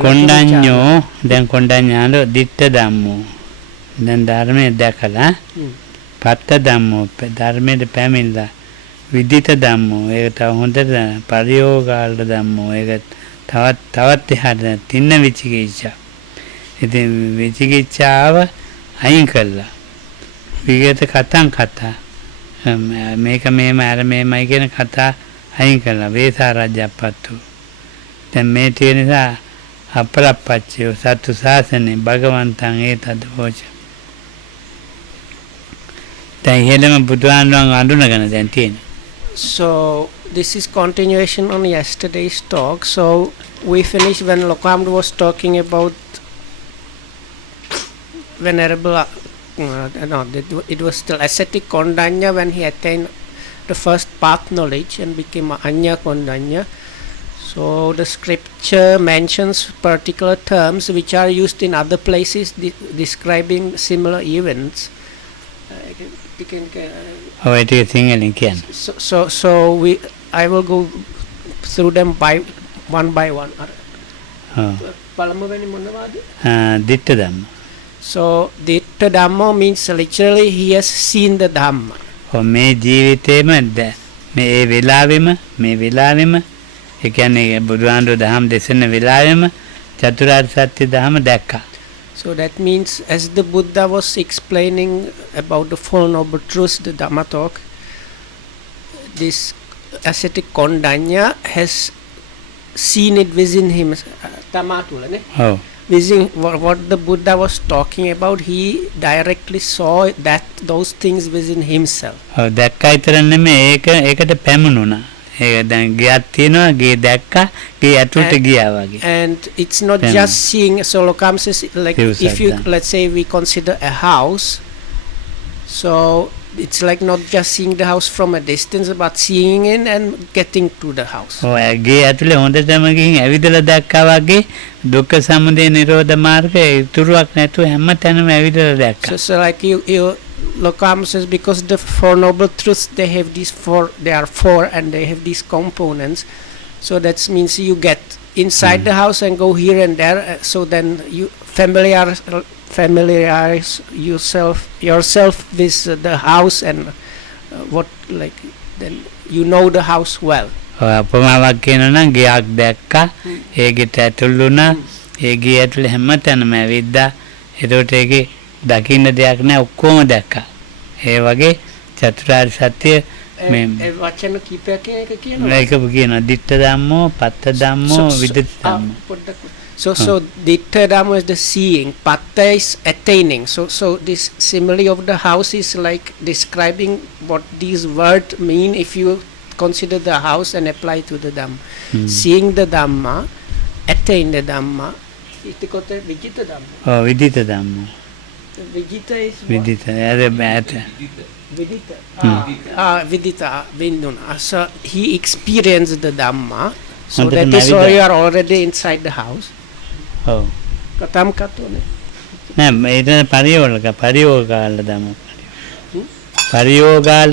කොණ්ඩඤ්ඤෝ දැන් කොණ්ඩඤ්ඤාලෝ ditta ධම්මෝ දැන් ධර්මයේ දැකලා පත්ත ධම්මෝ ධර්මයේ පැමිණලා විදිත ධම්මෝ ඒක තව හොඳට පරියෝගාල ධම්මෝ ඒක තවත් එහාට තින්න විචිකිච්ඡා ඉතින් විචිකිච්ඡාව අයින් කළා විගත කතා මේක මේම අර මේමයි කියන කතා අයින් කළා වේසාරජ්‍යපත්තු දැන් මේ තියෙන නිසා අපරප්පච්චය සතු සාසනේ භගවන්තං ඒතද හොච දැන් හෙළම බුදුහාමුදුරන් අඳුනගෙන දැන් තියෙන. So this is continuation on yesterday's talk. So we finished when Lokamdu was talking about venerable it was still ascetic Kondanya when he attained the first path knowledge and became Anya Kondanya. So the scripture mentions particular terms which are used in other places describing similar events. So I will go through them by one. Ditta Dhamma. So Ditta Dhamma means literally he has seen the Dhamma. මේ ජීවිතේම මේ වෙලාවෙම ඒ කියන්නේ බුදුහාමුදුරුවෝ දහම් දේශන වෙලාවෙම චතුරාර්ය සත්‍ය දහම දැක්කා. So that means as the Buddha was explaining about the Four Noble Truths, the Dhamma talk, this ascetic Kondanya has seen it within him. Oh. Within what the Buddha was talking about, he directly saw those things within himself. Oh, දැක්කා විතර නෙමෙයි ඒකට පැමුණුණා. දැන් ගියක් තියෙනවා ගේ දැක්කා ගේ ඇතුළට ගියා වගේ. And it's not just seeing. So Lokam says, like if you let's say we consider a house, so it's like not just seeing the house from a distance but seeing it and getting to the house. ඔය ගේ ඇතුළේ හොඳටම ගිහින් ඇවිදලා දැක්කා වගේ දුක්ඛ සමුදය නිරෝධ මාර්ගය ඉතුරුවක් නැතුව හැම තැනම ඇවිදලා දැක්කා. So like you Lokam says, because the Four Noble Truths, they are four and they have these components, so that means you get inside the house and go here and there, so then you familiarize yourself with the house and what like then you know the house well. අපමාවක් කියනවා නම් ගයක් දැක්කා ඒකට ඇතුළු වුණා ඒ ගේ ඇතුළේ හැම තැනම ඇවිද්දා ඒකට ඒකේ දකින්න දෙයක් නැහැ ඔක්කොම දැක්කා ඒ වගේ චතුරාර්ය සත්‍ය මේ වචන කීපයක් එක කියනවා මේක කියනවා ditta ධම්මෝ patta ධම්මෝ viditta ධම්මෝ so ditta dhamma is the seeing, patta is attaining. So this simile of the house is like describing what these words mean if you consider the house and apply to the dhamma. Seeing the dhamma, attain the dhamma, itikote vidita dhamma. Oh, vidita dhamma. Vidita is vidita. Vidita Vinduna. So he experienced the dhamma. So that is why you are already inside the house. Oh. Katam katone. නෑ ඒක පරියෝගාල ධම්ම. පරියෝගාල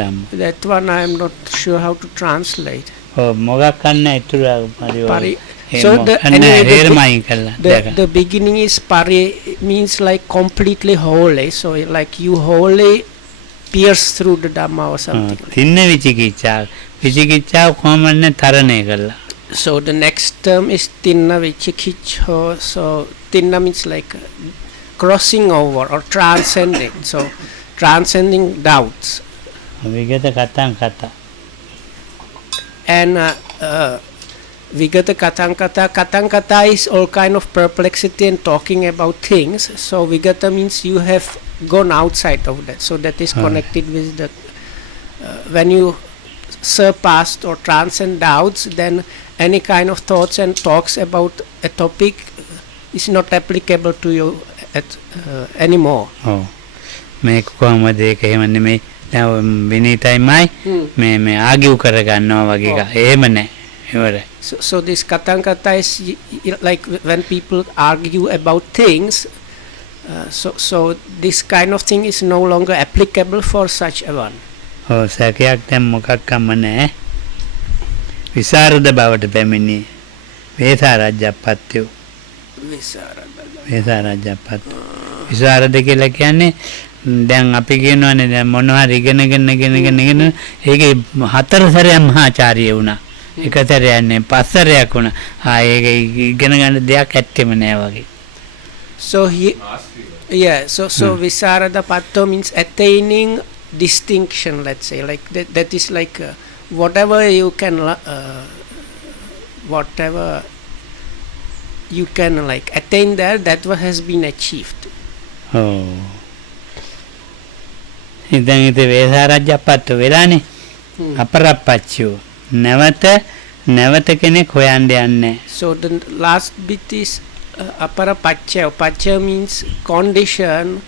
ධම්ම. That one I am not sure how to translate. Oh, මොකක් කන්නේ ඉතුරු පරියෝග. So the beginning is pari means like completely holy. So like you wholly pierce through the Dhamma or something. තින්න විචිකිච්ඡාව කොහොමද තරණය කළා. So the next term is tinna vichikiccho. So tinna means like crossing over or transcending. So transcending doubts. Vigata kata. And Vigata Katankata is all kind of perplexity and talking about things. So Vigata means you have gone outside of that. So that is connected with the when you surpassed or transcend doubts, then any kind of thoughts and talks about a topic is not applicable to you anymore. Oh, මේ කොහොමද ඒක එහෙම නෙමෙයි. දැන් විනීතයිමයි මේ ආගිව් කරගන්නවා වගේ එක. එහෙම නෑ. So this Katankata is like when people argue about things. So this kind of thing is no longer applicable for such a one. සැකයක් දැන් මොකක්ම නැහැ. විසරද බවට පැමිණි වේසාරජ්ජප්පත්තිය. වේසාරජ්ජප්පත්. විසරද කියලා කියන්නේ දැන් අපි කියනවානේ දැන් මොනවා හරි ඉගෙනගෙන ඒකේ 4 සැරයක් මහාචාර්ය වුණා. එක සැරයක් නෙවෙයි 5 සැරයක් වුණා. ඒක ඉගෙන ගන්න දෙයක් ඇත්තෙම නෑ වගේ. So so Visarada Patto means attaining distinction, let's say, like that is like whatever you can like attain there, that what has been achieved. ඉතින් ඉත වේසාරජ්ජප්පත්තු වෙලානේ අපරප්පච්චෝ නැවත කෙනෙක් හොයන්න යන්නේ. So the last bit is aparapaccha. Pacha means condition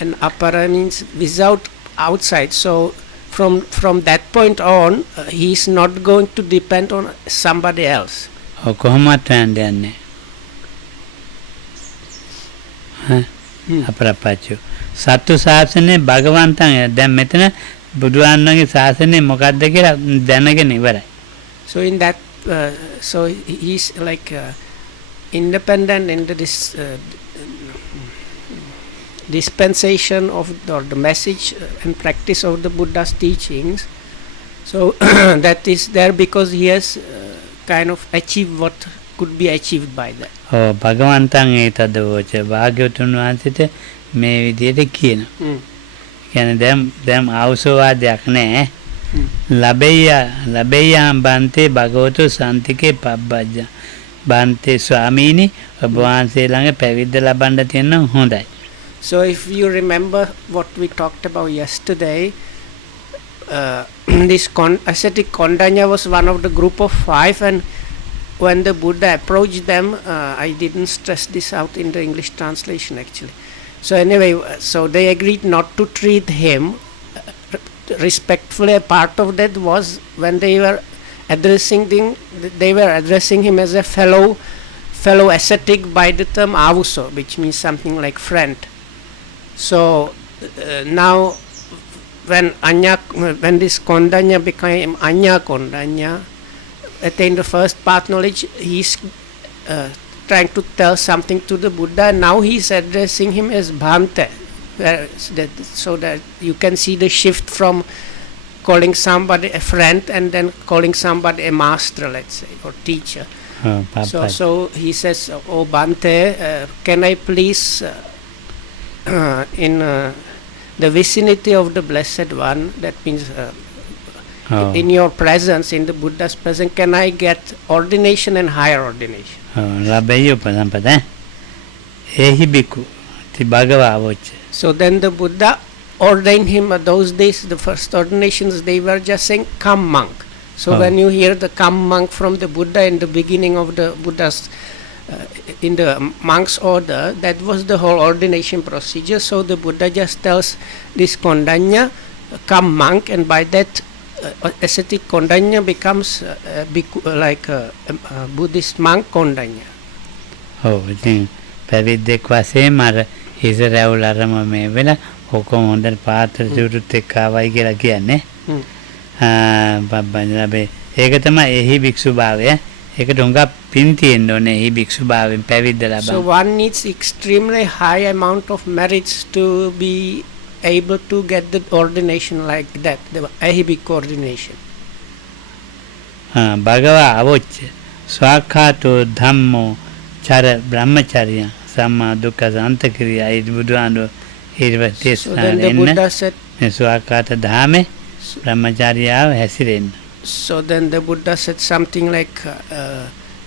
and apara means without outside. So from that point on he is not going to depend on somebody else. කොහොමද යන්නේ? අපරප්පච්චෝ සත්තු ශාසනයේ භගවන්තන් දැන් මෙතන බුදුආන්නගේ ශාසනය මොකක්ද කියලා දැනගෙන ඉවරයි. So in that so he is like independent in this dispensation of the message and practice of the Buddha's teachings. So that is there because he has kind of achieved what could be achieved by that. භගවන්තන් ඒතදවච භාග්‍යවතුන් වහන්සේට මේ විදිහට කියන. කියන්නේ දැන් ආවසෝවාදයක් නැහැ. ලැබෙయ్యා බන්තේ භගවතු සම්තිකේ පබ්බජ්ජ. බන්තේ ස්වාමීනි ඔබ වහන්සේ ළඟ පැවිද්ද ලබන්න තියෙන හොඳයි. So if you remember what we talked about yesterday, this ascetic Kondanya was one of the group of 5, and when the Buddha approached them, I didn't stress this out in the English translation actually. So anyway, so they agreed not to treat him respectfully. A part of that was when they were addressing him as a fellow ascetic by the term avuso, which means something like friend. So now when this Kondanya became Anya Kondanya, attained the first path knowledge, he's trying to tell something to the Buddha. Now he's addressing him as Bhante, so that you can see the shift from calling somebody a friend and then calling somebody a master, let's say, or teacher. So he says, "Oh Bhante, can I please in the vicinity of the Blessed One, that means in your presence, in the Buddha's presence, can I get ordination and higher ordination?" So then the Buddha ordained him. Those days, the first ordinations, they were just saying, "Come monk." So when you hear the "come monk" from the Buddha in the beginning of the Buddha's in the monk's order, that was the whole ordination procedure. So the Buddha just tells this Kondanya, "Come monk," and by that ascetic Kondanya becomes like a Buddhist monk Kondanya. ඉතින් පැවිද්දෙක් වශයෙන් අර ඉස්රායල් අරම මේ වෙලා ඔක්කොම හොඳට පාත්‍ර සුරුත් එක්ක ආවයි කියලා කියන්නේ. බබ්බන්ලාබේ ඒක තමයි එහි භික්ෂුභාවය. ඒකට හුඟක් පින් තියෙන්න ඕනේ එහි භික්ෂුභාවයෙන් පැවිද්ද ලබන්න. So one needs extremely high amount of merits to be able to get the ordination like that, the ahibik ordination. භගවා අවොච්ච ස්වාඛාතෝ ධම්මෝ චර බ්‍රහ්මචර්ය සම්මා දුක්ඛ සාන්තක්‍රියා ඊට බුදුහාඳු ඊර්වතේසන මේ ස්වාඛාත ධාමේ බ්‍රහ්මචර්යාව හැසිරෙන්න. So then the Buddha said something like,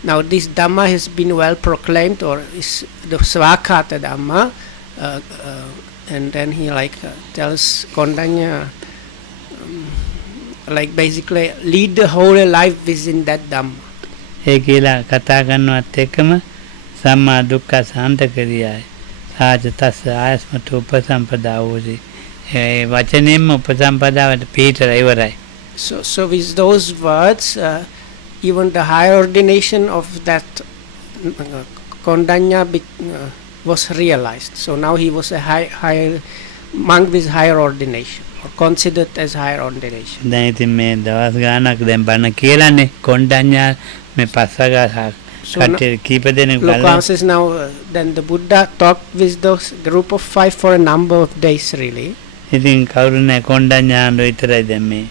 now this Dhamma has been well proclaimed, or is the Swakhata Dhamma, and then he like tells Kondanya like basically lead the whole life within that Dhamma. ඒ කියලා කතා කරනවත් එක්කම සම්මා දුක්ඛ සාන්තක්‍රියායි සාජ තස්ස ආයස්මත උපසම්පදා වූති. ඒ වචනයෙන්ම උපසම්පදාවට පිටර ඉවරයි. So with those words, even the higher ordination of that Kondanya was realized. So now he was a higher monk with higher ordination, or considered as higher ordination. දැන් ඉතින් මේ දවස් ගානක් දැන් බණ කියලානේ කොණ්ඩඤ්ඤා මේ පස්සගා So now, කට්ටිය කීප දෙනෙක් look, බලලා answers now. Then the Buddha talked with those group of 5 for a number of days, really. ඉතින් කවුරු නැහැ කොණ්ඩඤ්ඤාණ්ඩ විතරයි දැන් මේ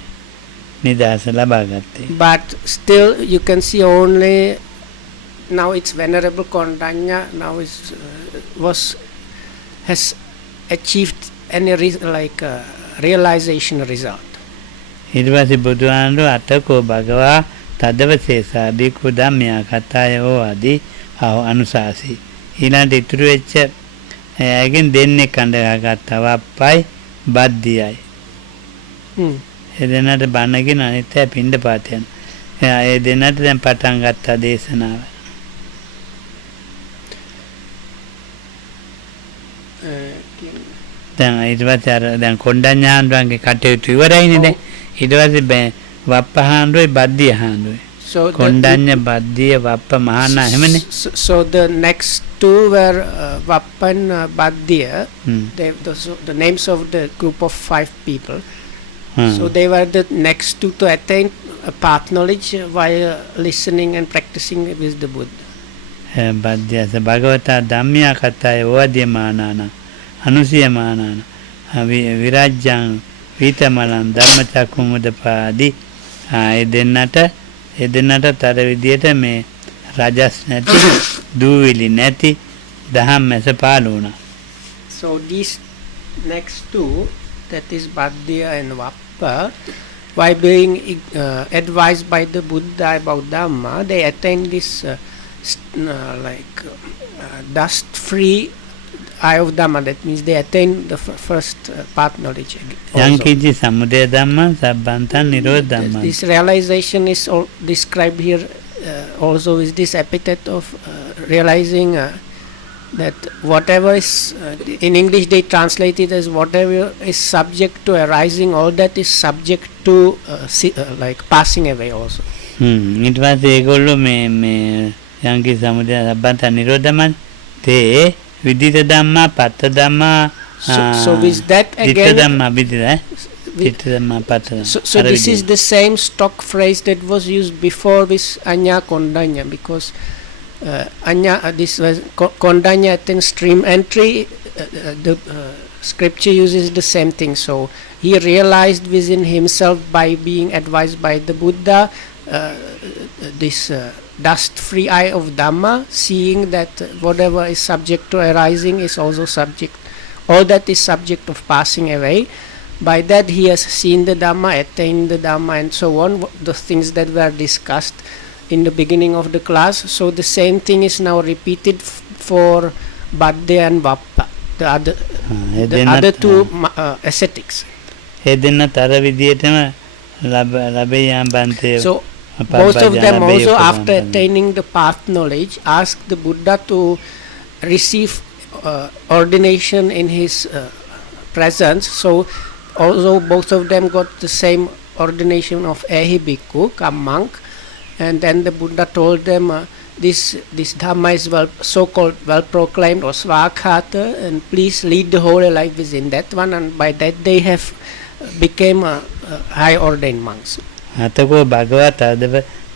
නිදහස ලබා ගත්තේ. But still, you can see only now it's Venerable Kondanya now has achieved any realization result. ඊට පස්සේ බුදුහාමුදුරුවෝ අතකෝ භගවා තදවශේෂා බික්ඛු ධම්මයා කතායෝ ආදී අනුශාසී. ඊළඟට ඉතුරු වෙච්ච අයගෙන් දෙන්නෙක් අඬගත්තා වප්පයි බද්දියයි. ඒ දෙන්නට බණගෙන අනිත් අය පින්ඩපාත යන. ඒ දෙන්නට දැන් පටන් ගත්තා දේශනාව. දැන් ඊට පස්සේ අර දැන් කොණ්ඩඤ්ඤාණ්ඩුවන්ගේ කටයුතු ඉවරයිනේ දැන්. ඊට පස්සේ වප්පහාණ්ඩුවයි බද්දියහාණ්ඩුවයි. So කොණ්ඩඤ්ඤ බද්දිය වප්ප මහානා එහෙමනේ. So the next two were Vappa and Baddiya. The names of the group of 5 people. So they were the next two to attain path knowledge while listening and practicing with the Buddha. බද්දියස භගවතා ධම්මියා කතාය ඕවදීමානාන අනුසියමානාන විරාජ්‍යං විතමලං ධම්මචක්කුමුදපාදී ඒ දෙන්නට තර විදියට මේ රජස් නැති දූවිලි නැති දහම් මැස පාළු වුණා. So these next two, that is Baddiya and Vappa, by being advised by the Buddha about Dhamma, they attained this dust-free eye of Dhamma. That means they attained the first path knowledge. යංකින්චි සමුදය ධම්මං සබ්බන්තං නිරෝධ ධම්මං. This realization is described here also with this epithet of realizing that whatever is in English they translate it as whatever is subject to arising, all that is subject to like passing away also. ඊට පස්සේ ඒගොල්ලෝ මේ යංකි සමුදය සබ්බන්තං නිරෝධ ධම්මං තේ විදිත ධම්මා පත්ත ධම්මා So with that again, so this is the same stock phrase that was used before with Anya Kondanya, because this was Kondanya attained stream entry. The scripture uses the same thing. So he realized within himself by being advised by the Buddha this dust-free eye of Dhamma, seeing that whatever is subject to arising is also subject. All that is subject of passing away. By that he has seen the Dhamma, attained the Dhamma, and so on, the things that were discussed in the beginning of the class. So the same thing is now repeated for Baddiya and Vappa, the other two ascetics. So both of them also, after attaining the path knowledge, asked the Buddha to receive ordination in his presence. So also both of them got the same ordination of Ehi Bhikkhu, come monk, and then the Buddha told them this Dhamma is so-called well proclaimed or Svakhata, and please lead the whole life within that one, and by that they have became high ordained monks. අතකෝ භගවත්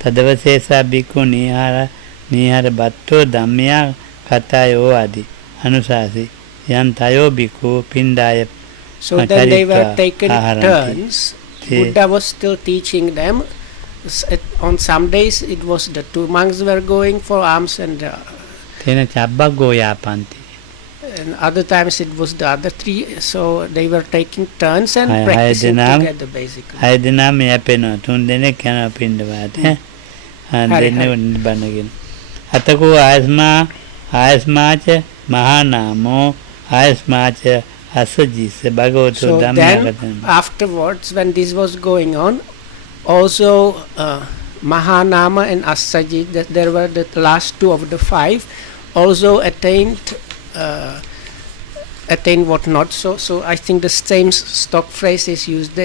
තදවශේෂා බික්ඛු නීහාර බත්තෝ ධම්මයා කතායෝ ආදී අනුශාසී යන් තයෝ බික්ඛු පින්ඩාය. So then they were taken turns. Buddha was still teaching them. On some days it was the 2 monks were going for alms, and other times it was the other 3. So they were taking turns and practicing together basically. අතකෝ ආයස්මාච මහානාමෝ ආයස්මාච අසජිස භගවතු So ධම්මයන්. then afterwards, when this was going on, also Mahanama and Asaji, that there were the last 2 of the 5, also attained what not. So I think the same stock phrase is used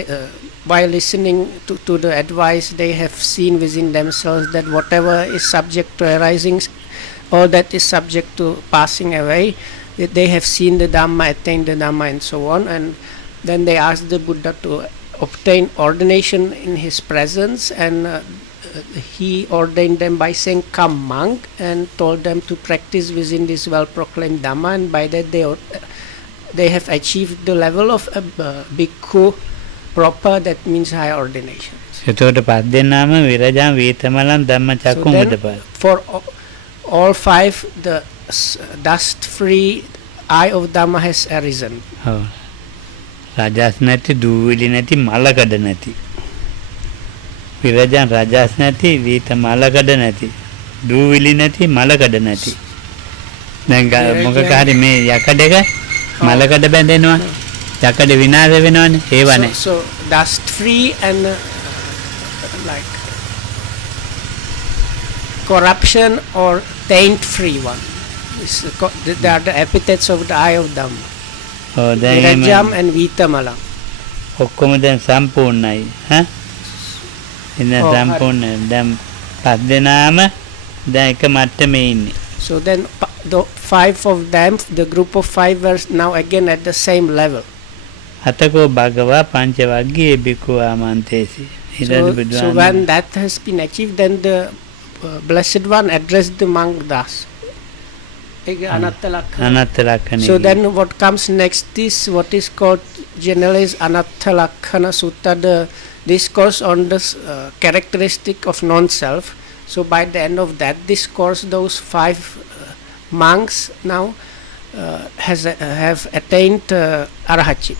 while listening to the advice. They have seen within themselves that whatever is subject to arising, all that is subject to passing away. They have seen the Dhamma, attained the Dhamma, and so on. And then they asked the Buddha to obtain ordination in his presence, and he ordained them by saying, "Come, monk," and told them to practice within this well-proclaimed Dhamma, and by that they have achieved the level of a bhikkhu proper, that means high ordination. එතකොට පස් දෙනාම විරජාම් වීතමලම් ධම්මචක්කුම් then උදපාද. for all five, the dust-free eye of Dhamma has arisen. ඔව්. රජස් නැති දූවිලි නැති මලකඩ නැති. විරජාම් රජස් නැති වීත මලකඩ නැති. දූවිලි නැති මලකඩ නැති. දැන් මොකක් හරි මේ යකඩක මලකඩ බැඳෙනවා. යකඩ විනාශ වෙනවනේ. ඒව නැහැ. So dust-free and like corruption or taint-free one. They are the epithets of the eye of Dhamma. ඔව් දැන් Virajam and Vitamala. ඔක්කොම දැන් සම්පූර්ණයි. ඈ ඉතින් ඔව්, සම්පූර්ණ දැන් පස් දෙනාම දැන් එක මට්ටමේ ඉන්නේ. So then the five of them, the group of five, were now again at the same level. අතකෝ භගවා පංචවග්ගයේ බිකු ආමන්තේසි. So when that has been achieved, then the Blessed One addressed the monk thus. අනත්ත ලක්ෂණ. So then what comes next is what is called generally is Anatta Lakkana Sutta, the discourse on the characteristic of non-self. So by the end of that discourse, those five monks now have attained Arahatship.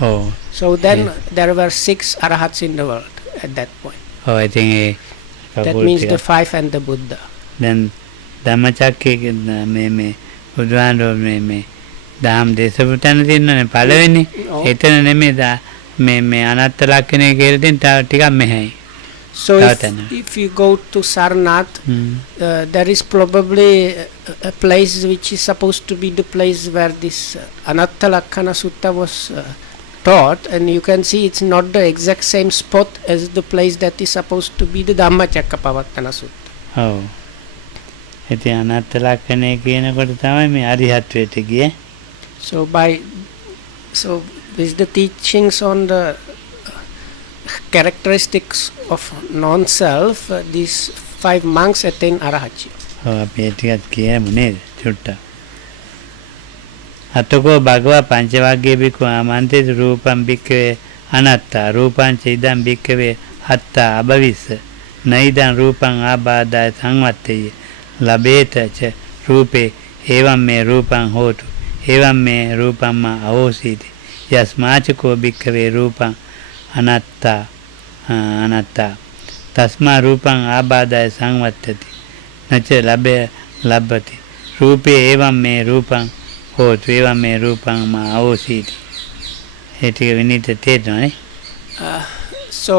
ඔව්. So then there were 6 Arahats in the world at that point. ඔව් ඉතින් ඒ That means the 5 and the Buddha. දැන් ධම්මචක්කයේ මේ බුදුහාඳෝ මේ දහම් දේශපු තැන තියෙනනේ පළවෙනි. එතන නෙමෙයි මේ අනත්ත ලක්ෂණය කියලා තියෙන තව ටිකක් මෙහෙයි. So if you go to Sarnath, there is probably a place which is supposed to be the place where this Anatta Lakkana Sutta was taught, and you can see it's not the exact same spot as the place that is supposed to be the Dhammacakkappavattana Sutta. ඔව්. ඉතින් අනත්ත ලක්ෂණය කියනකොට තමයි මේ අරිහත්වයට ගියේ. So with the teachings on the characteristics of non-self, these 5 monks attain Arahatship. ඔව් අපි ඒ ටිකත් කියමු නේද චුට්ටක්. අතකෝ භගවා පංචවග්ගයේ බිකු ආමන්තේසි රූපං භික්ඛවේ අනත්තා රූපං ච ඉදං භික්ඛවේ අත්තා අභවිස්ස නයිදං රූපං ආබාධාය සංවත්තේය ලබේත ච රූපේ එවං මේ රූපං හෝතු එවං මේ රූපං මා අවෝසීති යස්මාචකෝ භික්ඛවේ රූපං අනත්තා තස්මා රූපං ආබාධාය සංවත්තති නච ලබ්බති රූපේ එවං මේ රූපං හෝතු එවං මේ රූපං මා අවෝසීති. ඒ ටික විනිත තේරෙනවනේ. So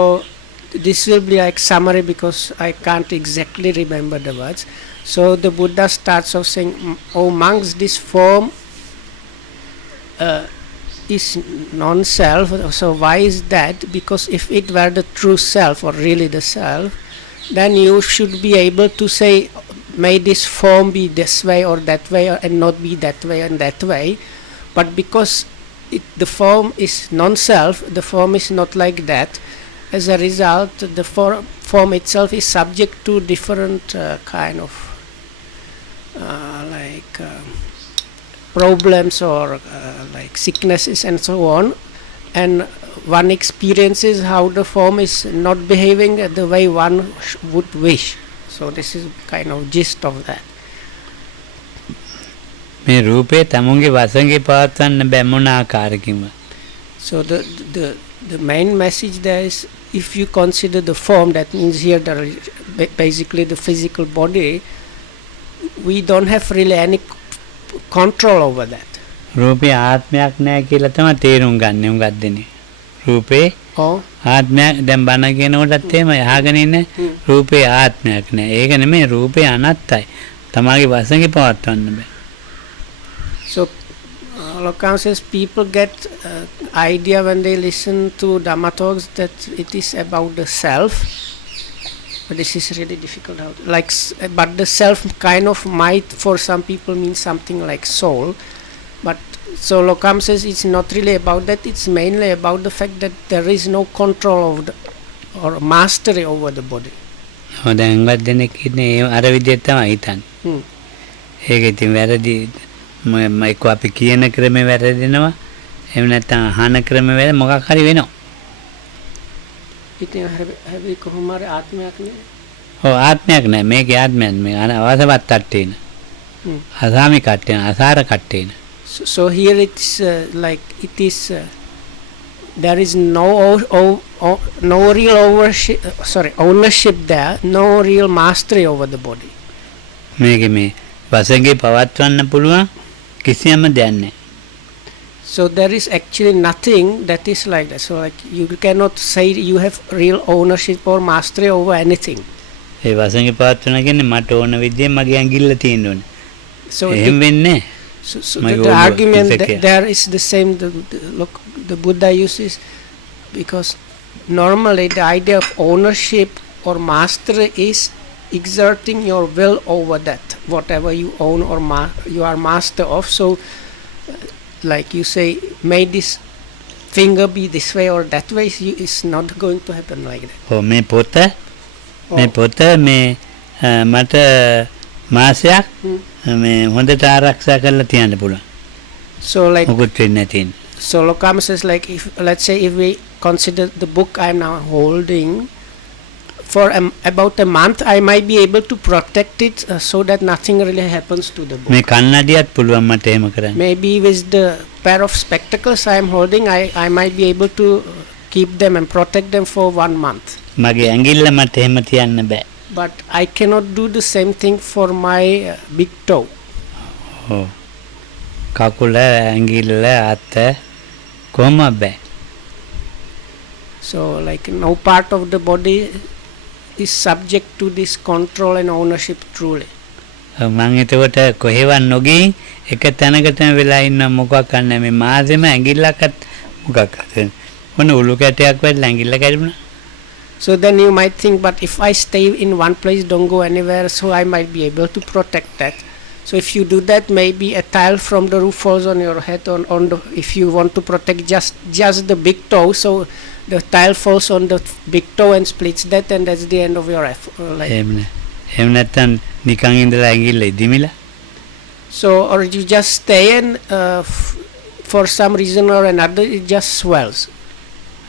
this will be like summary because I can't exactly remember the words. So the Buddha starts off saying, "O monks, this form is non-self." So why is that? Because if it were the true self or really the self, then you should be able to say, may this form be this way or that way and not be that way and that way. But because the form is non-self, the form is not like that. As a result, the form itself is subject to different kind of problems or like sicknesses and so on. And one experiences how the form is not behaving the way one would wish. So this is kind of gist of that. මේ රූපේ තමුන්ගේ වසඟේ පවත්වන්න බැමුණ ආකාරකින්ම. So the main message there is, if you consider the form, that means here basically the physical body, we don't have really any control over that. රූපේ ආත්මයක් නැහැ කියලා තමයි තේරුම් ගන්න උඟක් දෙන්නේ. රූපේ ආත්මයක් දැන් බණ කියනකොටත් එහෙම අහගෙන ඉන්නේ රූපේ ආත්මයක් නැහැ. ඒක නෙමෙයි රූපේ අනත්තයි. තමාගේ වසඟේ පවත්වන්න බෑ. So Lokam says people get idea when they listen to Dhamma talks that it is about the self, but this is really difficult. But the self kind of might for some people mean something like soul, but so Lokam says it's not really about that. It's mainly about the fact that there is no control of or mastery over the body. දැන් වත් දෙනෙක් ඉන්නේ අර විදිහට තමයි හිතන්නේ. Hmm. ඒක ඉතින් වැරදි මම එක්ක අපි කියන ක්‍රමේ වැරදිනවා. එහෙම නැත්නම් අහන ක්‍රමේ වැරදි මොකක් හරි වෙනවා. ඉතින් හැබැයි කොහොම හරි ආත්මයක් නේ. ඔව් ආත්මයක් නෑ මේකේ ආත්මයක් මේ අවසවත් කට්ටේන. Hmm. අසාමි කට්ටේන අසාර කට්ටේන. So here it's like it is there is no real ownership there, no real mastery over the body. මේකේ මේ වසඟේ පවත්වන්න පුළුවන් කිසියම් දෙයක් නෑ. So there is actually nothing that is like that. So like you cannot say you have real ownership or mastery over anything. ඒ වසඟේ පවත්වන කියන්නේ මට ඕන විදිහේ මගේ ඇඟිල්ල තියෙන්න ඕනේ. So එහෙම වෙන්නේ නෑ. So My the own argument is okay. there is the same. Look, the Buddha uses because normally the idea of ownership or mastery is exerting your will over that whatever you own or you are master of. So like you say, may this finger be this way or that way, it's not going to happen like that. ඔව් මේ පොත මේ මට මාසයක් මේ හොඳට ආරක්ෂා කරලා තියන්න පුළුවන්. So like මොකුත් වෙන්නේ නැති. so Lokama says, like, if let's say if we consider the book I am now holding for about a month, I might be able to protect it so that nothing really happens to the book. මේ කන්නඩියත් පුළුවන් මට එහෙම කරන්න. Maybe with the pair of spectacles I am holding, I might be able to keep them and protect them for 1 month. මගේ ඇඟිල්ල මට එහෙම තියන්න බෑ. But I cannot do the same thing for my big toe. ඔව්. කකුල ඇඟිල්ල අත කොහොම බෑ. So like no part of the body is subject to this control and ownership truly. මම එතකොට කොහෙවත් නොගින් එක තැනකටම වෙලා ඉන්න මොකක් කරන්න මේ මාසෙම ඇඟිල්ලක්වත් මොකක් කරන්නේ. මොන උළු කැටයක් වෙලා ඇඟිල්ල කැඩුණා. So then you might think, but if I stay in one place, don't go anywhere, so I might be able to protect that. So if you do that, maybe a tile from the roof falls on your head. If you want to protect just the big toe, so the tile falls on the big toe and splits that, and that's the end of your life. එහෙම නැත්නම් නිකන් ඉඳලා ඇඟිල්ල ඉදිමිලා. So or you just stay and for some reason or another it just swells.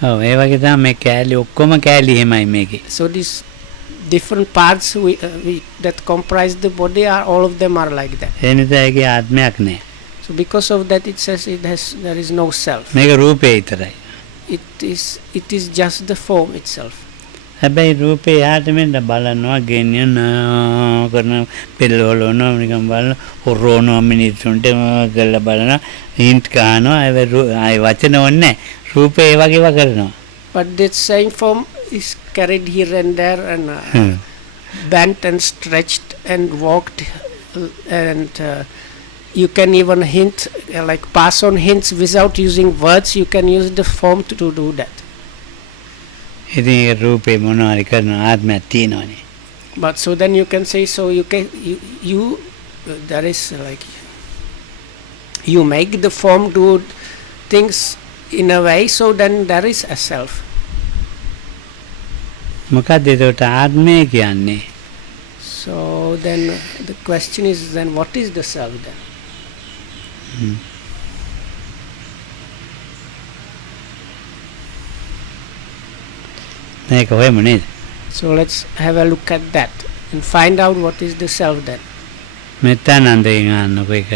ඔව් ඒ වගේ තමයි මේ කෑලි ඔක්කොම කෑලි එහෙමයි මේකේ. So these different parts that comprise the body all of them are like that. ඒ නිසා ඒකේ ආත්මයක් නැහැ. So because of that it says there is no self. මේක රූපේ විතරයි. It is just the form itself. හැබැයි රූපේ යාට මෙන්න බලනවා ගෙනියනවා කරන පෙළවලනවා නිකන් බලන හොරෝනවා මිනිස්සුන්ට ගල්ලා බලනවා හින්ට් ගන්නවා ආය වචන ඕනේ රූපේ ඒ වගේව කරනවා. But that same form is carried here and there and bent and stretched and walked and you can even hint like pass on hints without using words. You can use the form to do that. ඉතින් රූපේ මොනවාරි කරන ආත්මයක් තියෙනවනේ. But so then you can say, so you there is like you make the form do things in a way, so then there is a self. මොකක්ද ඒකට ආත්මය කියන්නේ? So then the question is, then what is the self then? මේක හොයමු නේද? So let's have a look at that and find out what is the self then. මෙතනන්දෙන් අහන්නකො ඒක.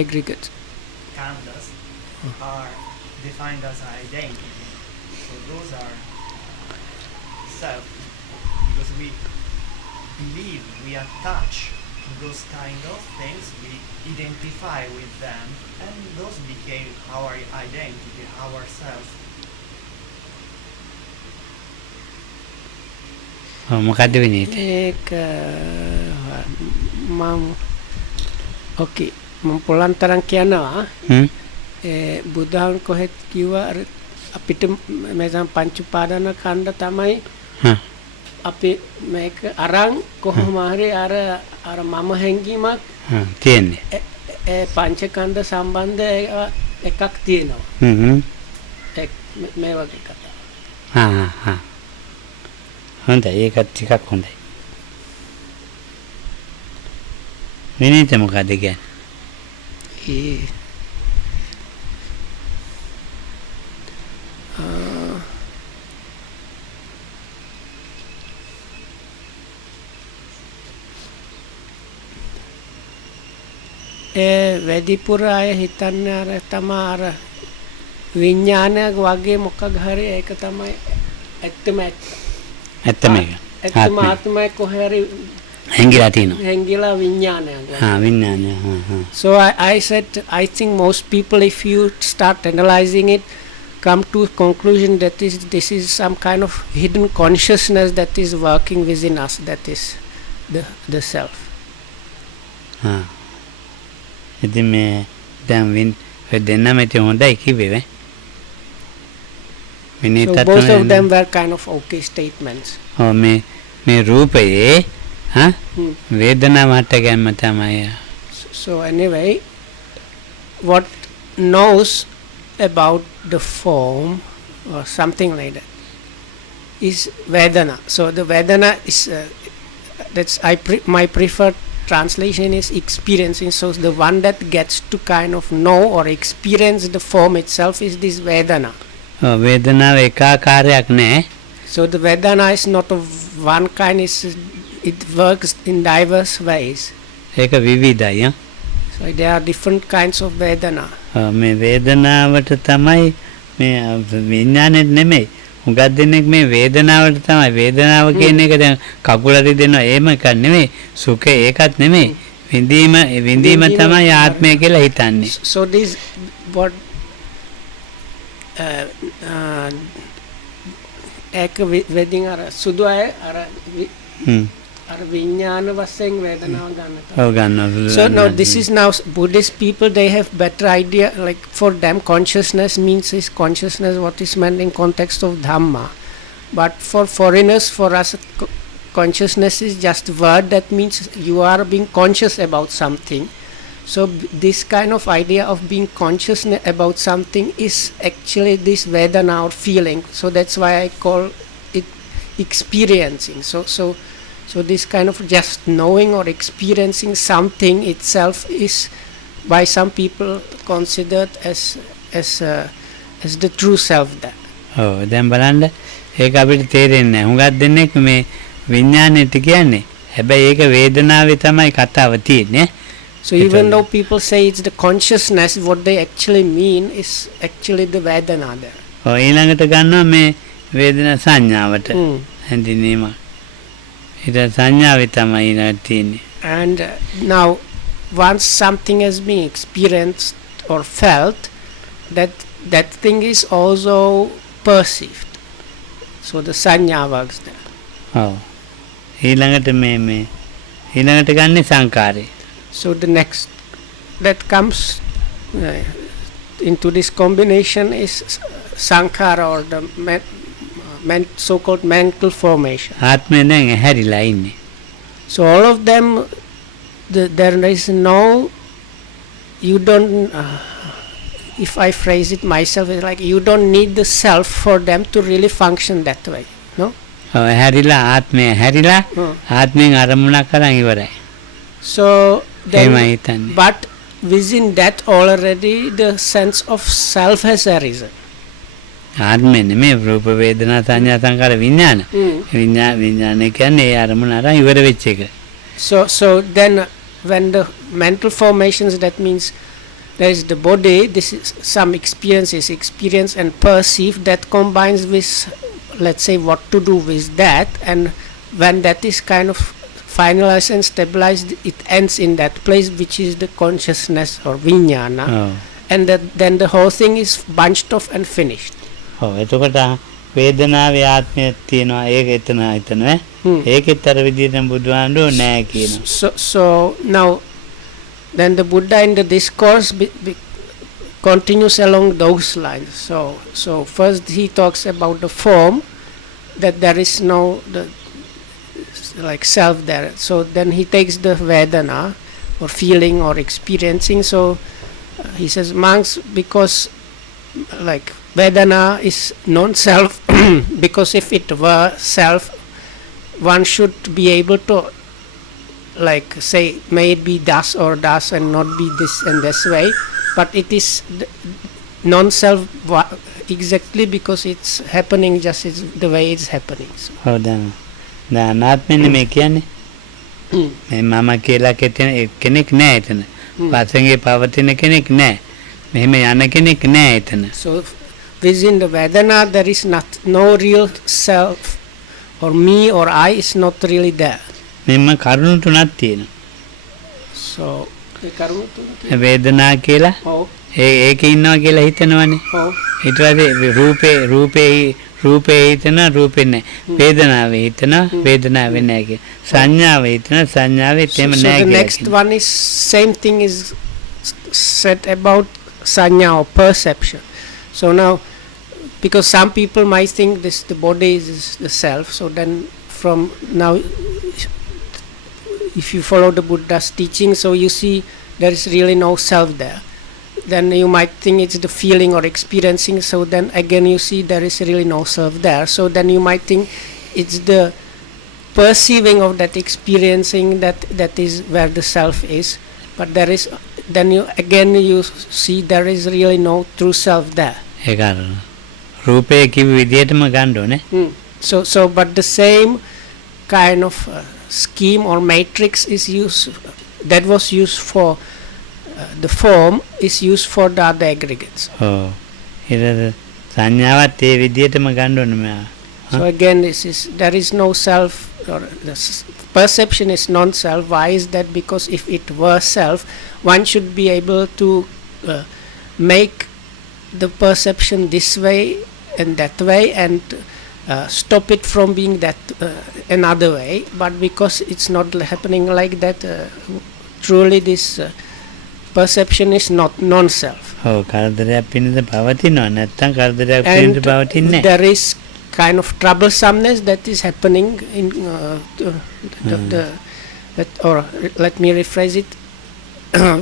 Aggregate. Khandhas are defined as identity. So those are self, because we believe, we attach to those kind of things, we identify with them, and those became our identity, our self. මොකද්ද වෙන්නේ? ඒක මම ඕකේ මම පොළොන් තරම් කියනවා. බුදුහාමුදුරුවෝ කොහෙත් කිව්වා අපිට මේ තමයි පංච උපාදාන ඛණ්ඩ තමයි හා අපි මේක අරන් කොහොම හරි අර මම හැංගීමක් හා තියෙන්නේ. ඒ පංච ඛණ්ඩ සම්බන්ධ එකක් තියෙනවා. මේ වගේ කතා. හා හොඳයි ඒකත් ටිකක් හොඳයි. විනීත මොකද කියන්නේ? ඒ වැඩිපුර අය හිතන්නේ අර තමයි අර විඥානයක් වගේ මොකක් හරි ඒක තමයි ඇත්තම ඒක. ඇත්තම ආත්මය කොහේ හරි හැංගිලා තියෙනවා. හැංගිලා විඥානයක්. විඥානය. So I said I think most people, if you start analyzing it, come to a conclusion that this is some kind of hidden consciousness that is working within us, that is the self. ඉතින් මේ දැන් දෙන්නම ඉතින් හොඳයි කිව්වේ. So both of them were kind of okay statements. මේ රූපයේ වේදනාව හට ගැනීම තමයි. So anyway, what knows about the form or something like that is Vedana. So the Vedana is that's my preferred translation is experiencing. So the one that gets to kind of know or experience the form itself is this Vedana. වේදනාව ඒකාකාරයක් නෑ. So the Vedana is not of one kind, it works in diverse ways. ඒක විවිධයි. So there are different kinds of Vedana. මේ වේදනාවට තමයි මේ විඥානෙත් නෙමෙයි. හුඟක් දෙනෙක් මේ වේදනාවට තමයි වේදනාව කියන එක දැන් කකුල රිදෙනවා එහෙම එකක් නෙමෙයි. සුඛේ ඒකත් නෙමෙයි. විඳීම තමයි ආත්මය කියලා හිතන්නේ. So this what ඒක වෙදින් අර සුදු අය අර විඥාන වශයෙන් වේදනාව ගන්නවා. So no, this is now Buddhist people, they have better idea, like for them consciousness means is consciousness what is meant in context of Dhamma, but for foreigners, for us consciousness is just word that means you are being conscious about something. So this kind of idea of being conscious about something is actually this Vedana or feeling. So that's why I call it experiencing. So this kind of just knowing or experiencing something itself is by some people considered as the true self. දැන් බලන්න ඒක අපිට තේරෙන්නේ නැහැ. හුඟක් දෙනෙක් මේ විඥානෙට කියන්නේ. හැබැයි ඒක වේදනාවේ තමයි කතාව තියෙන්නේ. So even though people say it's the consciousness, what they actually mean is actually the Vedana there. ඊළඟට ගන්නවා මේ වේදනා සංඥාවට හැඳින්වීම. ඊට සංඥාවේ තමයි තියෙන්නේ. And now once something has been experienced or felt, that thing is also perceived. So the sanya works there. ඊළඟට මේ ඊළඟට ගන්නේ සංකාරය. So the next that comes into this combination is sankhara or the so-called mental formation. ආත්මය දැන් හැරිලා ඉන්නේ. So all of them, there is no, you don't, if I phrase it myself, it's like you don't need the self for them to really function that way. No? හැරිලා ආත්මය හැරිලා ආත්මයෙන් අරමුණක් කරන් ඉවරයි. So then, but within that already the sense of self has arisen. ආත්මෙ නෙමෙයි රූප වේදනා සංඥා සංකාර විඥාන. විඥාන කියන්නේ අරමුණ අරන් ඉවර වෙච්ච එක. So then when the mental formations, that means there is the body, this is some experiences, experience and perceive, that combines with, let's say, what to do with that, and when that is kind of finalized and stabilized, it ends in that place, which is the consciousness or vijnana, and then the whole thing is bunched off and finished. එතකොට වේදනාවේ ආත්මය තියෙනවා ඒක එතන ඒකෙතර විදිහටම බුදුහාමුදුරුවෝ නෑ කියනවා. So now then the Buddha in the discourse continues along those lines. So first he talks about the form, that there is no like self there. So then he takes the Vedana, or feeling or experiencing. So he says, monks, because like Vedana is non-self, because if it were self, one should be able to like say, may it be thus or thus and not be this and this way, but it is non-self exactly because it's happening just the way it's happening. So, ඔව් දැන් අනාත්මෙන්නේ මේ කියන්නේ මේ මම කියලා කෙනෙක් නෑ එතන. වශයෙන් පවතින කෙනෙක් නෑ. මෙහෙම යන කෙනෙක් නෑ එතන. so within the Vedana there is no real self, or me or I is not really there. මෙන්න කරුණු තුනක් තියෙනවා. so ඒ කරුණු තුන වේදනා කියලා ඔව් ඒකේ ඉන්නවා කියලා හිතනවනේ. ඔව් ඊට පස්සේ රූපේ හිතන රූපේ නැහැ. වේදනාවේ හිතන වේදනාවේ නැහැ කිය. සංඥාවේ හිතන සංඥාවේ තේම so නැහැ the කියලා. next one is same thing is said about sanya or perception. So now, because some people might think this the body is the self, so then from now, if you follow the Buddha's teaching, so you see there is really no self there. Then you might think it's the feeling or experiencing, so then again you see there is really no self there. So then you might think it's the perceiving of that experiencing that is where the self is. But there is, then you see there is really no true self there. රූපේ කිව්ව විදිහටම ගන්න ඕනේ. So but the same kind of scheme or matrix is used, that was used for the form is used for the other aggregates. ඔව්. ඊට සංඥාවත් ඒ විදිහටම ගන්න ඕනේ මෙයා. So again, there is no self, or perception is non-self. Why is that? Because if it were self, one should be able to make the perception this way and that way, and stop it from being that another way. But because it's not happening like that, truly this perception is not non-self. ඔව් කරදරයක් පිණිස පවතිනවා නැත්නම් කරදරයක් පිණිස පවතින්නේ නැහැ. There is kind of troublesomeness that is happening in or let me rephrase it,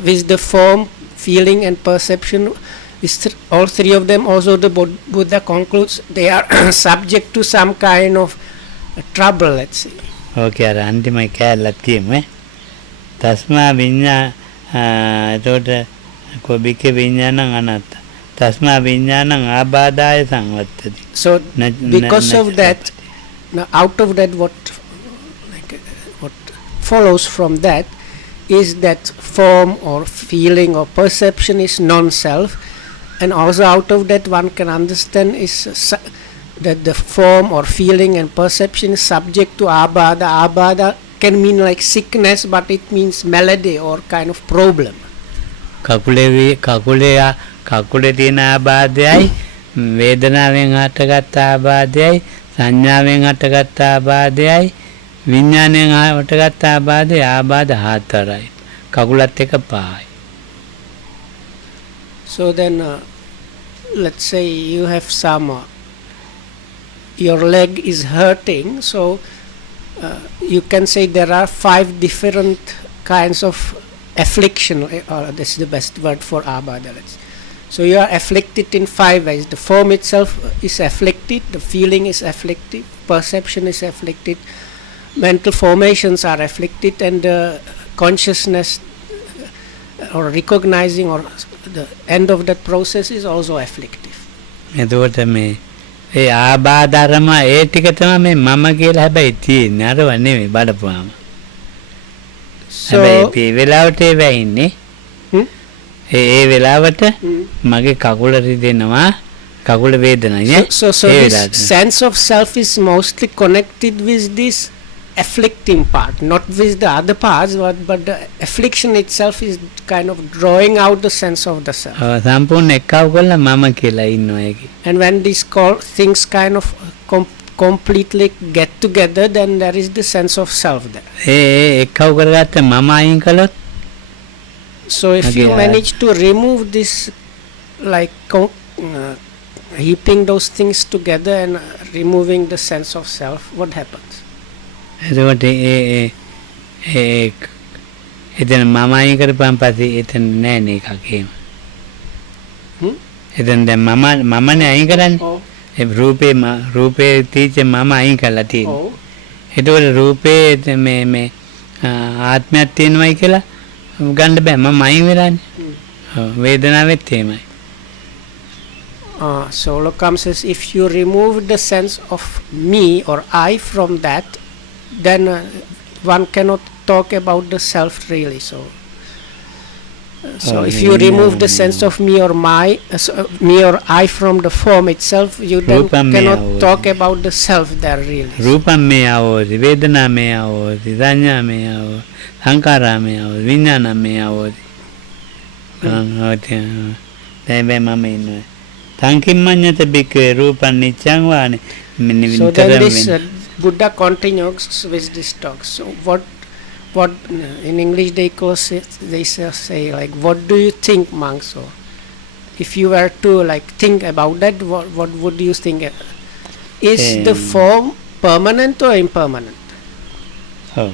with the form, feeling and perception, all three of them, also the Buddha concludes, they are subject to some kind of trouble, let's say. Okay, අර අන්තිමයි කැලලත් කියමු. තස්මා විඤ්ඤා එතකොට කොබික විඤ්ඤාණං අනත්ත. තස්මා විඤ්ඤාණං ආබාධාය සංවත්තති. So because of that, now out of that what follows from that is that form or feeling or perception is non-self, and also out of that one can understand is that the form or feeling and perception is subject to abhada. Abhada can mean like sickness, but it means malady or kind of problem. කකුලේ තියෙන ආබාධයයි වේදනාවෙන් හටගත් ආබාධයයි සංඥාවෙන් හටගත් ආබාධයයි විඥාණයෙන් හටගත් ආබාධ හතරයි. කකුලත් එක පහයි. So then let's say you have some your leg is hurting, so you can say there are 5 different kinds of affliction, this is the best word for abhada. So you are afflicted in 5 ways. The form itself is afflicted, the feeling is afflicted, perception is afflicted, mental formations are afflicted, and the consciousness or recognizing or the end of that process is also afflictive. එතකොට මේ ඒ ආබාධරම ඒ ටික තමයි මේ මම කියලා හැබැයි තියෙන්නේ. අරව නෙමෙයි බලපුවාම. හැබැයි මේ වෙලාවට ඒවා ඉන්නේ. ඒ වෙලාවට මගේ කකුල රිදෙනවා, කකුල වේදනයි. So this sense of self is mostly connected with this afflicting part, not with the other parts, but the affliction itself is kind of drawing out the sense of the self. සම්පූර්ණ එක්කව කරලා මම කියලා ඉන්නවා ඒකේ. And when these things kind of completely get together, then there is the sense of self there. එක්කව කරගත්ත මම අයින් කළොත් so if you manage to remove this like heaping those things together and removing the sense of self, what happens? එතකොට එතන මම අයින් කරපන් පස්සේ එතන නෑ නේ එකක් එහෙම. එතන දැන් මමනේ අයින් කරන්නේ. Oh. ඒ රූපේ තීච්ච මම අයින් කරලා තියෙනවා. Oh. එතකොට රූපේ මේ ආත්මයක් තියෙනවයි කියලා ගන්න බෑ මම අයින් වෙලානේ. ඔව් වේදනාවෙත් එහෙමයි. So Lokam says, if you remove the sense of me or I from that, then one cannot talk about the self really. So if you remove the sense of me or me or I from the form itself, you then Rupam cannot maya talk about the self there really. රූපම් මේ ආවෝති වේදනා මේ ආවෝති සංඥා මේ ආවෝති සංකාරා මේ ආවෝති විඥාන මේ ආවෝති දැන් මම ඉන්නවා සංකිම්මඤ්ඤත බික්කේ රූපං නිච්ඡං වානේ So then this Buddha continues with this talk. So what in English they say like, what do you think, monk? So if you were to like think about that, what would you think? Is the form permanent or impermanent? ඔව්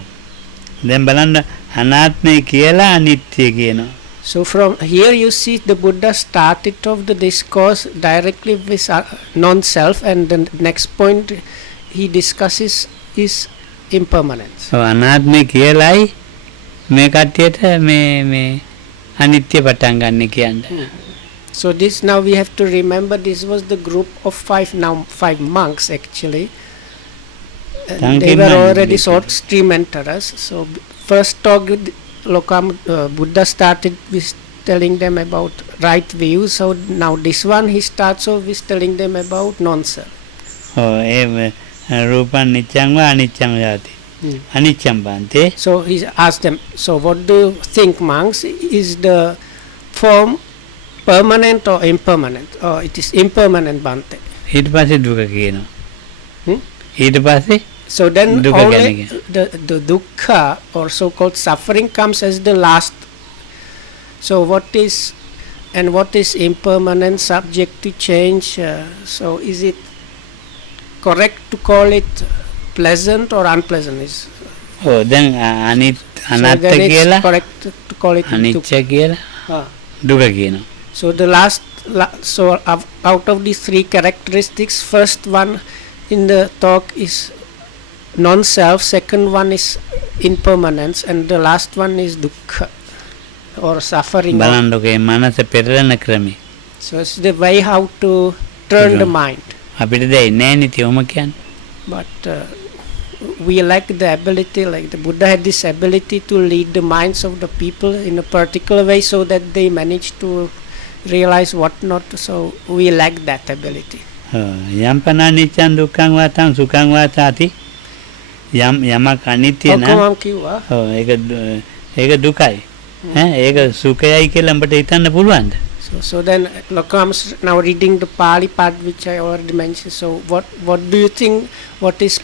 දැන් බලන්න අනාත්මය කියලා අනිත්‍ය කියනවා. So from here you see the Buddha started off the discourse directly with non-self, and the next point he discusses is impermanence. ඔව් අනාත්මය කියලායි මේ කට්ටියට මේ අනිත්‍ය පටන් ගන්න කියන්නේ. So this now we have to remember this was the group of five monks actually. They were already short stream enterers. So first talk with Lokam, Buddha started with telling them about right view. So now this one he starts off with telling them about non-self. ඔව් ඒ රූපං නිච්ඡං වා අනිච්ඡං යාති. අනිච්ඡං බන්තේ. So he asked them, so what do you think, monks? Is the form permanent or impermanent? Or it is impermanent, Bante? ඊට පස්සේ දුක කියනවා. ඊට පස්සේ So then Dukkha only ගැන the dukkha or so-called suffering comes as the last. So what is impermanent, subject to change? So is it correct to call it pleasant or unpleasant? ඔව් දැන් අනාත්ම then it's කියලා correct to call it අනිච්ච කියලා dukkha. දුක කියනවා. So the so out of these three characteristics, first one in the talk is non-self, second one is impermanence, and the last one is dukkha or suffering. බලන්නකෝ මනස පෙරලන ක්‍රමේ. So it's the way how to turn the mind. අපිට දැනෙන්නේ නැහැ නේ ඔම කියන්නේ. But we lack the ability, like the Buddha had this ability to lead the minds of the people in a particular way so that they manage to realize what not. So we lack that ability. යම් පනා නිච්ඡං දුක්ඛං වාතං සුඛං වාතාති යමක් අනිත්‍ය නම් ඔව් ඒක දුකයි ඒක සුඛයයි කියලා අපිට හිතන්න පුළුවන්ද? So then Lokam's now reading the Pali part which I already mentioned. So what do you think, what is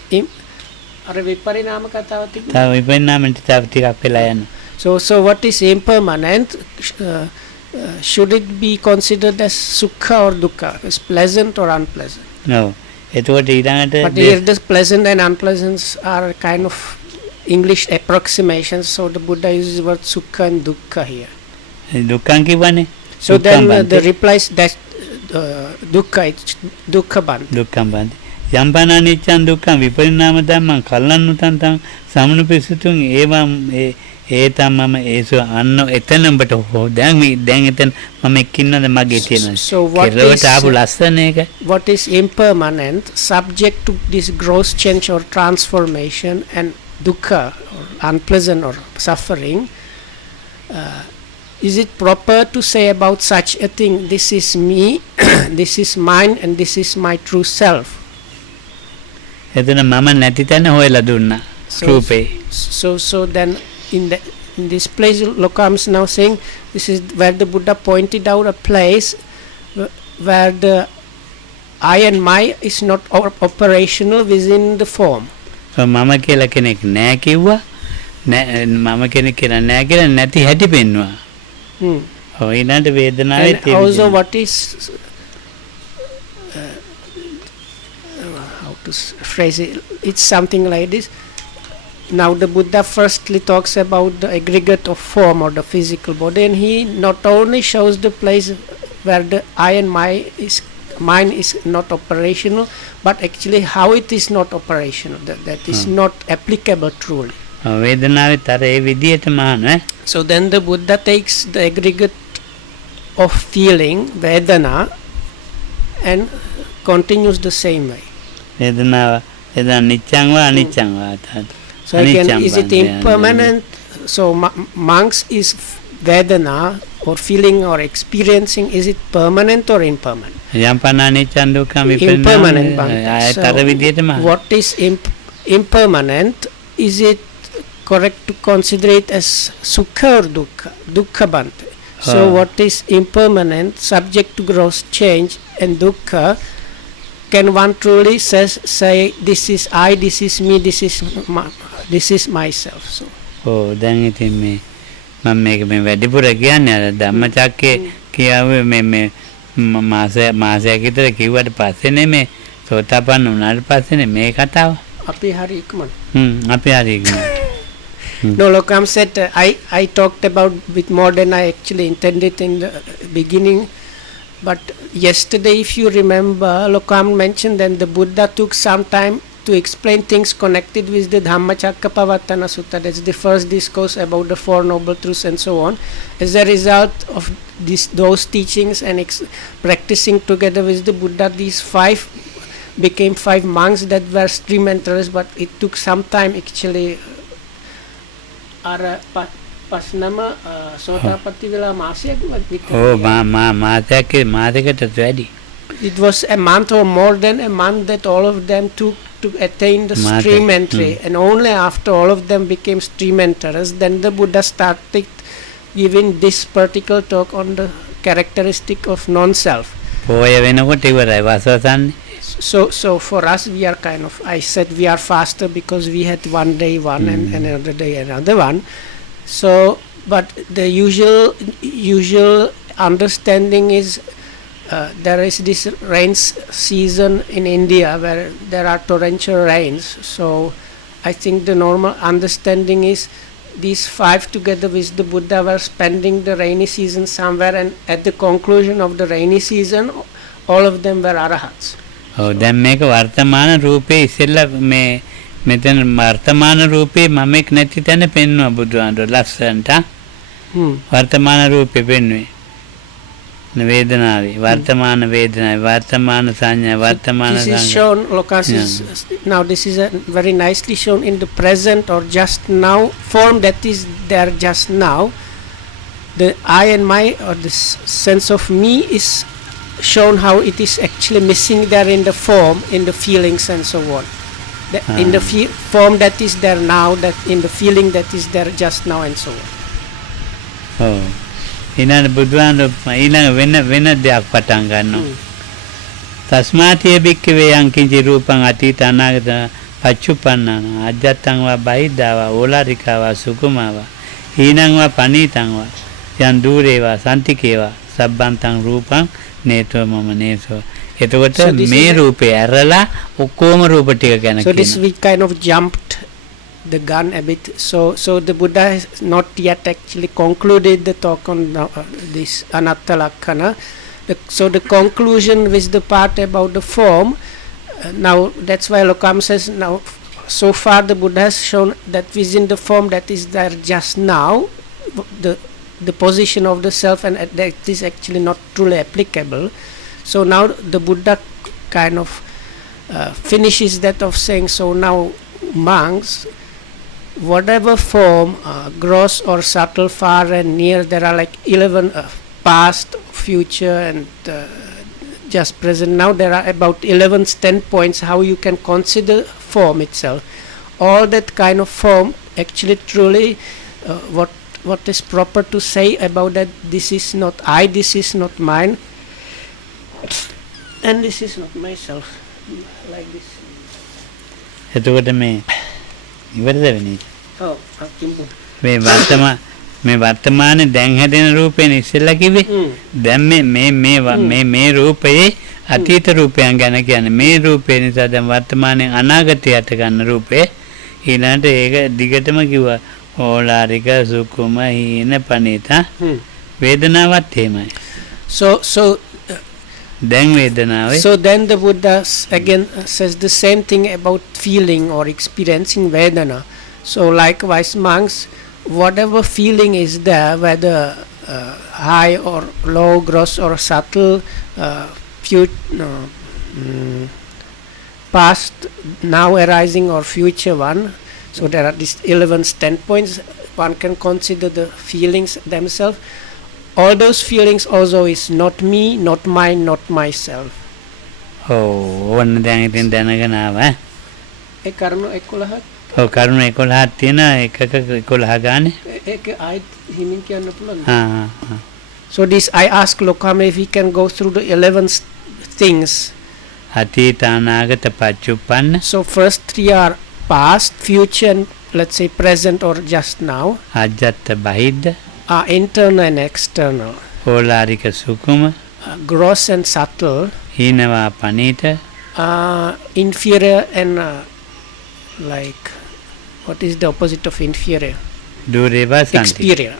අර විපරිණාම කතාව තිබුණා. තව විපරිණාමෙන් ටිකක් වෙලා යනවා. So what is impermanent? Should it be considered as sukha or dukkha, as pleasant or unpleasant? No. එතකොට ඊළඟට But here the pleasant and unpleasant are kind of English approximations. So the Buddha uses the word sukha and dukkha here. දුක්ඛං කිව්වනේ. So then the replies that dukkha bante. දුක්ඛං බන්ති. යම් පනා නිච්ඡං දුක්ඛං විපරිණාම ධම්මං කල්ලන්නුතං තං සමනුපිසුතුන් ඒවම් ඒ තමම ඒසු අන්න එතන ඔබට දැන් එතන මම එක්කින්නද මගේ තියෙනවා. So what is impermanent, subject to this gross change or transformation, and dukkha or unpleasant or suffering, is it proper to say about such a thing, this is me, this is mine, and this is my true self? එතන මම නැති තැන හොයලා දුන්නා රූපේ. So then in this place Lokam is now saying this is where the Buddha pointed out a place where the I and my is not operational within the form. So මම කියලා කෙනෙක් නෑ කිව්වා. මම කෙනෙක් කියලා නෑ කියලා නැති හැටි පෙන්නවා. ඔව් ඊළඟට වේදනාවේ And also what is how to phrase it, it's something like this. Now the Buddha firstly talks about the aggregate of form or the physical body, and he not only shows the place where the I and mind is not operational, but actually how it is not operational, that is not applicable truly. වේදනාවෙත් අර ඒ විදිහටම අහන So then the Buddha takes the aggregate of feeling, Vedana, and continues the same way. වේදනාව එදා නිච්ඡං වා අනිච්ඡං වා So again, is it impermanent? So monks is Vedana or feeling or experiencing, is it permanent or impermanent? යම් පණ අනිච්ඡං දුක්ඛං Impermanent. ආයත අර විදිහටම අහන What is impermanent? Is it correct to consider it as sukha or dukkha? Dukkha bante. So what is impermanent, subject to gross change, and dukkha? Can one truly say this is I, this is me, this is myself? So ඔව් දැන් ඉතින් මේ මම මේක මේ වැඩිපුර කියන්නේ අර ධම්මචක්කේ කියාවේ මේ මාසයක් විතර කිව්වට පස්සේ නෙමේ සෝතාපන්න වුණාට පස්සේ මේ කතාව api hari ikman. අපි හරි ඉක්මන No, Lokam said I talked about bit more than I actually intended in the beginning. But yesterday, if you remember, Lokam mentioned that the Buddha took some time to explain things connected with the Dhammacakkappavattana Sutta. That's the first discourse about the Four Noble Truths and so on. As a result of those teachings and practicing together with the Buddha, these five became 5 monks that were stream enterers, but it took some time actually. පස්නම සෝතාපට්ටි වෙලා මාසයක් විතර. මාසයකටත් වැඩි. It was a month or more than a month that all of them took to attain the stream entry, and only after all of them became stream enterers, then the Buddha started giving this particular talk on the characteristic of non-self. පොය වෙනකොට ඉවරයි වසවසන්නේ. So for us, we are kind of, I said we are faster because we had one day one and another day another one. So, but the usual understanding is there is this rain season in India where there are torrential rains. So, I think the normal understanding is these 5 together with the Buddha were spending the rainy season somewhere, and at the conclusion of the rainy season, all of them were arahats. ඔව් දැන් මේක වර්තමාන රූපේ ඉස්සෙල්ලා මේ මෙතන වර්තමාන රූපේ මමෙක් නැති තැන පෙන්වනවා බුදුහාමුදුරුවෝ ලස්සනට වර්තමාන රූපේ පෙන්වුවේ වේදනාවේ වර්තමාන වේදනාවේ වර්තමාන සංඥා වර්තමාන this is shown Lokas now this is very nicely shown in the present or just now form that is there just now. The I and my or the sense of me is shown how it is actually missing there in the form, in the feelings and so on. In the form that is there now, that in the feeling that is there just now and so on. ඔව් ඊළඟ බුදුහාමුදුරුවෝ ඊළඟ වෙන දෙයක් පටන් ගන්නවා. තස්මාතිය බික්කවේ යංකින්චි රූපං අතීත අනාගත පච්චුප්පන්නාන අජත්තං වා බහිද්ධා වා ඕලාරිකා වා සුකුමා වා හීනං වා පනීතං වා යන් දූරේ වා සම්තිකේ වා සබ්බන්තං රූපං නේතෝ මම නේසෝ. එතකොට මේ රූපේ ඇරලා ඔක්කොම රූප ටික ගැන So this we kind of jumped the gun a bit. So the Buddha has not yet actually concluded the talk on this anatta lakkana. So the conclusion with the part about the form, now that's why Lokam says now so far the Buddha has shown that within the form that is there just now, the position of the self, and that is actually not truly applicable. So now the Buddha kind of finishes that of saying, so now monks, whatever form, gross or subtle, far and near, there are like 11 past, future and just present. Now there are about 11 standpoints how you can consider form itself. All that kind of form actually truly what is proper to say about that, this is not I, this is not mine, and this is not myself, like this. එතකොට මේ ඉවරද වෙන්නේ? Oh, Akimbo. මේ මේ වර්තමානයේ දැන් හැදෙන රූපේනේ ඉස්සෙල්ලා කිව්වේ. දැන් මේ රූපයේ අතීත රූපයන් ගැන කියන්නේ මේ රූපේ නිසා දැන් වර්තමානයේ අනාගතයට ගන්න රූපේ ඊළඟට ඒක දිගටම කිව්වා ඕලාරික සුකුම හීන පනිත වේදනාවත් එහෙමයි. So දැන් වේදනාවේ so then the Buddha again says the same thing about feeling or experiencing Vedana. So likewise monks, whatever feeling is there, whether high or low, gross or subtle, past, now arising or future one. So there are these 11 standpoints. One can consider the feelings themselves. All those feelings also is not me, not mine, not myself. ඕන්න දැන් ඉතින් දැනගෙන ආවා. ඒ කරුණු 11ක් ඔව් කරුණු 11ක් තියෙනවා එකක 11 ගානේ. ඒක ආයිත් හිමින් කියන්න පුළුවන්ද? හා. So this I ask Lokama if he can go through the 11 things. අතීත අනාගත පච්චුප්පන්න So first 3 are past, future and let's say present or just now. අජත්ත බහිද්ද Are internal and external. ඕලාරික සුකුම Gross and subtle. හීනවා පනීත Inferior and like what is the opposite of inferior? දූරේවා සම්ති. Exterior.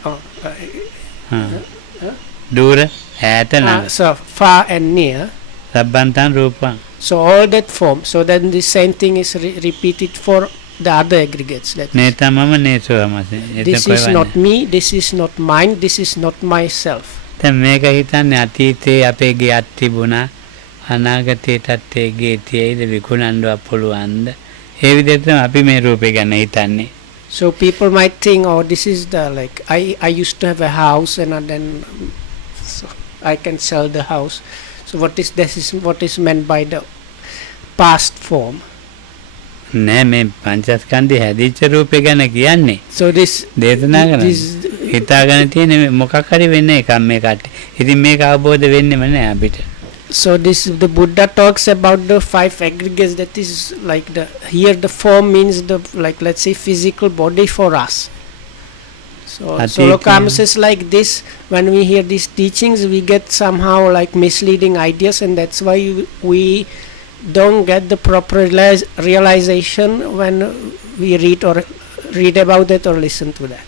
දූර ඈත ළඟ So far and near. සබ්බන්තං රූපං. So all that form. So then the same thing is repeated for the other aggregates. That නේතමම නේසෝමසේ. this is not me, this is not mine, this is not myself. දැන් මේක හිතන්නේ අතීතයේ අපේ ගියක් තිබුණා අනාගතයටත් ඒ ගේ තියෙයිද විකුණන්නවත් පුළුවන්ද ඒ විදිහට තමයි අපි මේ රූපේ ගැන හිතන්නේ. So people might think, oh, this is the like I used to have a house and then so I can sell the house. So this is what is meant by the past form. නෑ මේ පංචස්කන්ධය හැදිච්ච රූපේ ගැන කියන්නේ. So this දේශනා කරන්නේ. හිතාගෙන තියෙන මොකක් හරි වෙන්නේ එකක් මේ කට්ටිය. ඉතින් මේක අවබෝධ වෙන්නෙම නෑ අපිට. So this the Buddha talks about the 5 aggregates. That is like the here the form means the like let's say physical body for us. So Lokama says like this, when we hear these teachings we get somehow like misleading ideas, and that's why we don't get the proper realization when we read about it or listen to that.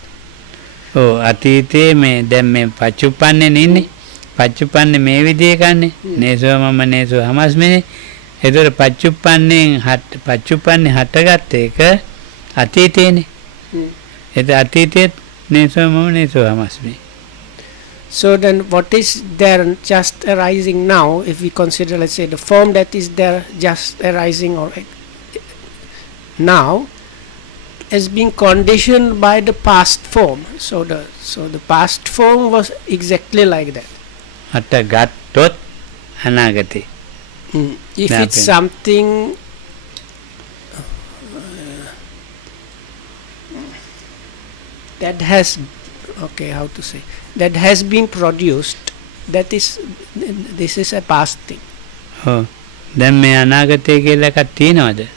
ඔව් අතීතයේ මේ දැන් මේ පච්චුප්පන්නේ නෙන්නේ. පච්චුප්පන්නේ මේ විදිහේ කන්නේ. නේසෝ මම නේසෝ හමස්මනේ. ඒතර පච්චුප්පන්නේ හටගත්ත එක අතීතේනේ. ඒක අතීතයේ නේසෝ මම නේසෝ හමස්මේ. So then what is there just arising now, if we consider let's say the form that is there just arising or now is being conditioned by the past form. So the past form was exactly like that. හටගත්තොත් අනාගතේ. If it's something that has how to say, that has been produced, this is a past thing. ඔව් දැන් මේ අනාගතය කියලා එකක් තියෙනවද?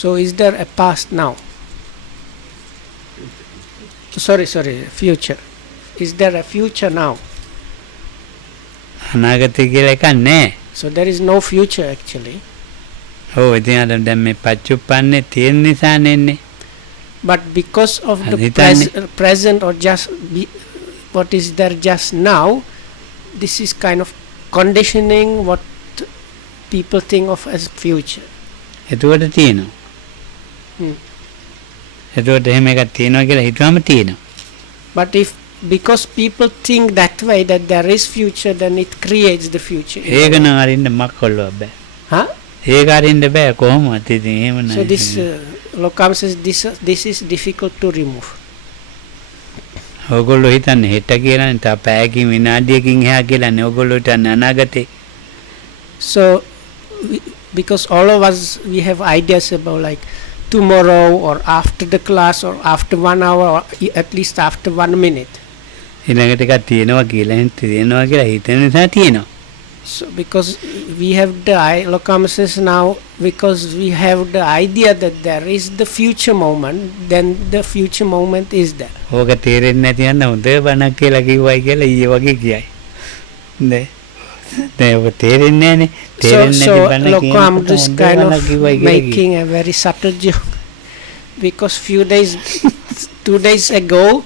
So is there a past now? Sorry, future. Is there a future now? අනාගතය කියලා එකක් නැහැ. So there is no future actually. ඔව් ඉතින් අර දැන් මේ පච්චුප්පන්නේ තියෙන නිසා නෙන්නේ. But because of the present or just what is there just now, this is kind of conditioning what people think of as future. එතකොට තියෙනවා. එතකොට එහෙම එකක් තියෙනවා කියලා හිතුවම තියෙනවා. But if because people think that way that there is future, then it creates the future. ඒක නම් අරින්න මක්කොල්ලව බෑ. Huh? ඒක අරින්න බෑ කොහොමද ඉතින් එහෙම නෑ. So this Lokama says this is difficult to remove. ඔයගොල්ලෝ හිතන්නේ හෙට කියලානේ තා පැයකින් විනාඩියකින් එහා කියලානේ ඔයගොල්ලෝ හිතන්නේ අනාගතේ. So because all of us we have ideas about like tomorrow or after the class or after 1 hour or at least after 1 minute. ඊළඟට එකක් තියෙනවා කියලා හිතන නිසා තියෙනවා. So because we have the Lokama says now, because we have the idea that there is the future moment, then the future moment is there. ඕක තේරෙන්නේ නැති යන හොඳ බණක් කියලා කිව්වයි කියලා ඊයේ වගේ කියයි. නේ. දැන් ඔක තේරෙන්නේ නැනේ. So, තේරෙන්නේ so නැති බණ Lokam කියනකොට is හොඳ kind බණක් of කිව්වයි කියලා කියයි. making a very subtle joke because few days, 2 days ago,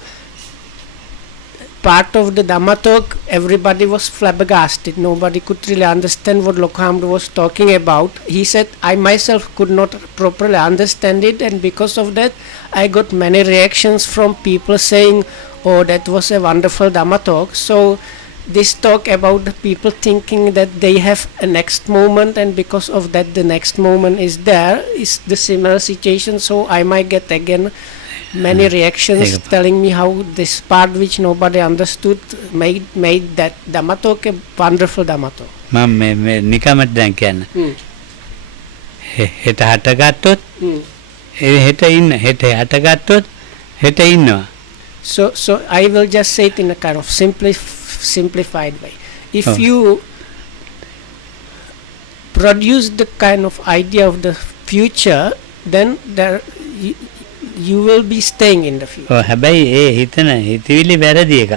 part of the Dhamma talk, everybody was flabbergasted. Nobody could really understand what Lokam was talking about. He said, I myself could not properly understand it, and because of that, I got many reactions from people saying, oh, that was a wonderful Dhamma talk. So this talk about the people thinking that they have a next moment, and because of that the next moment is there, is the similar situation. So I might get again many reactions Take a- telling me how this part which nobody understood made that Dhamma talk a wonderful Dhamma talk. මම මේ නිකමට දැන් කියන්න. හෙට හටගත්තොත් හෙට ඉන්න හෙට හටගත්තොත් හෙට ඉන්නවා. So I will just say it in a kind of simplified way. If Oh. you produce the kind of idea of the future, then you will be staying in the future. ඔව් හැබැයි ඒ හිතන හිතවිලි වැරදි එකක්.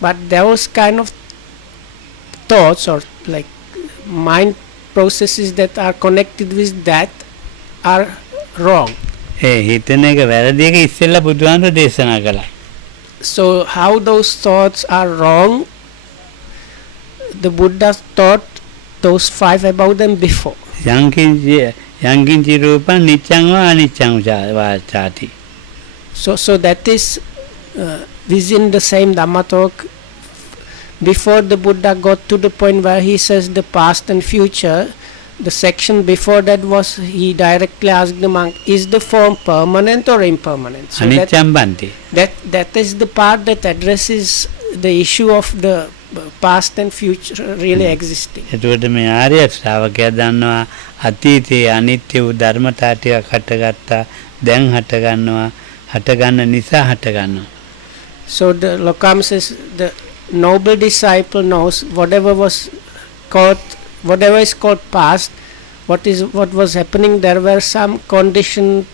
But those kind of thoughts or like mind processes that are connected with that are wrong. ඒ හිතන එක වැරදි එක ඉස්සෙල්ලා බුදුහාමුදුරේ දේශනා කළා. So how those thoughts are wrong, the Buddha taught those 5 about them before. යංකින්චි රූපං නිච්ඡං වා අනිච්ඡං වාචාති. So that is within the same Dhamma talk. Before the Buddha got to the point where he says the past and future, the section before that was he directly asked the monk, is the form permanent or impermanent? So අනිච්ඡං බන්ති. that is the part that addresses the issue of the past and future really existing. එතකොට මේ ආර්ය ශ්‍රාවකයා දන්නවා අතීතයේ අනිත්‍ය වූ ධර්මතා ටිකක් හටගත්තා දැන් හටගන්නවා හටගන්න නිසා හටගන්නවා. So the Lokam says the noble disciple knows whatever is called past, what was happening, there were some condition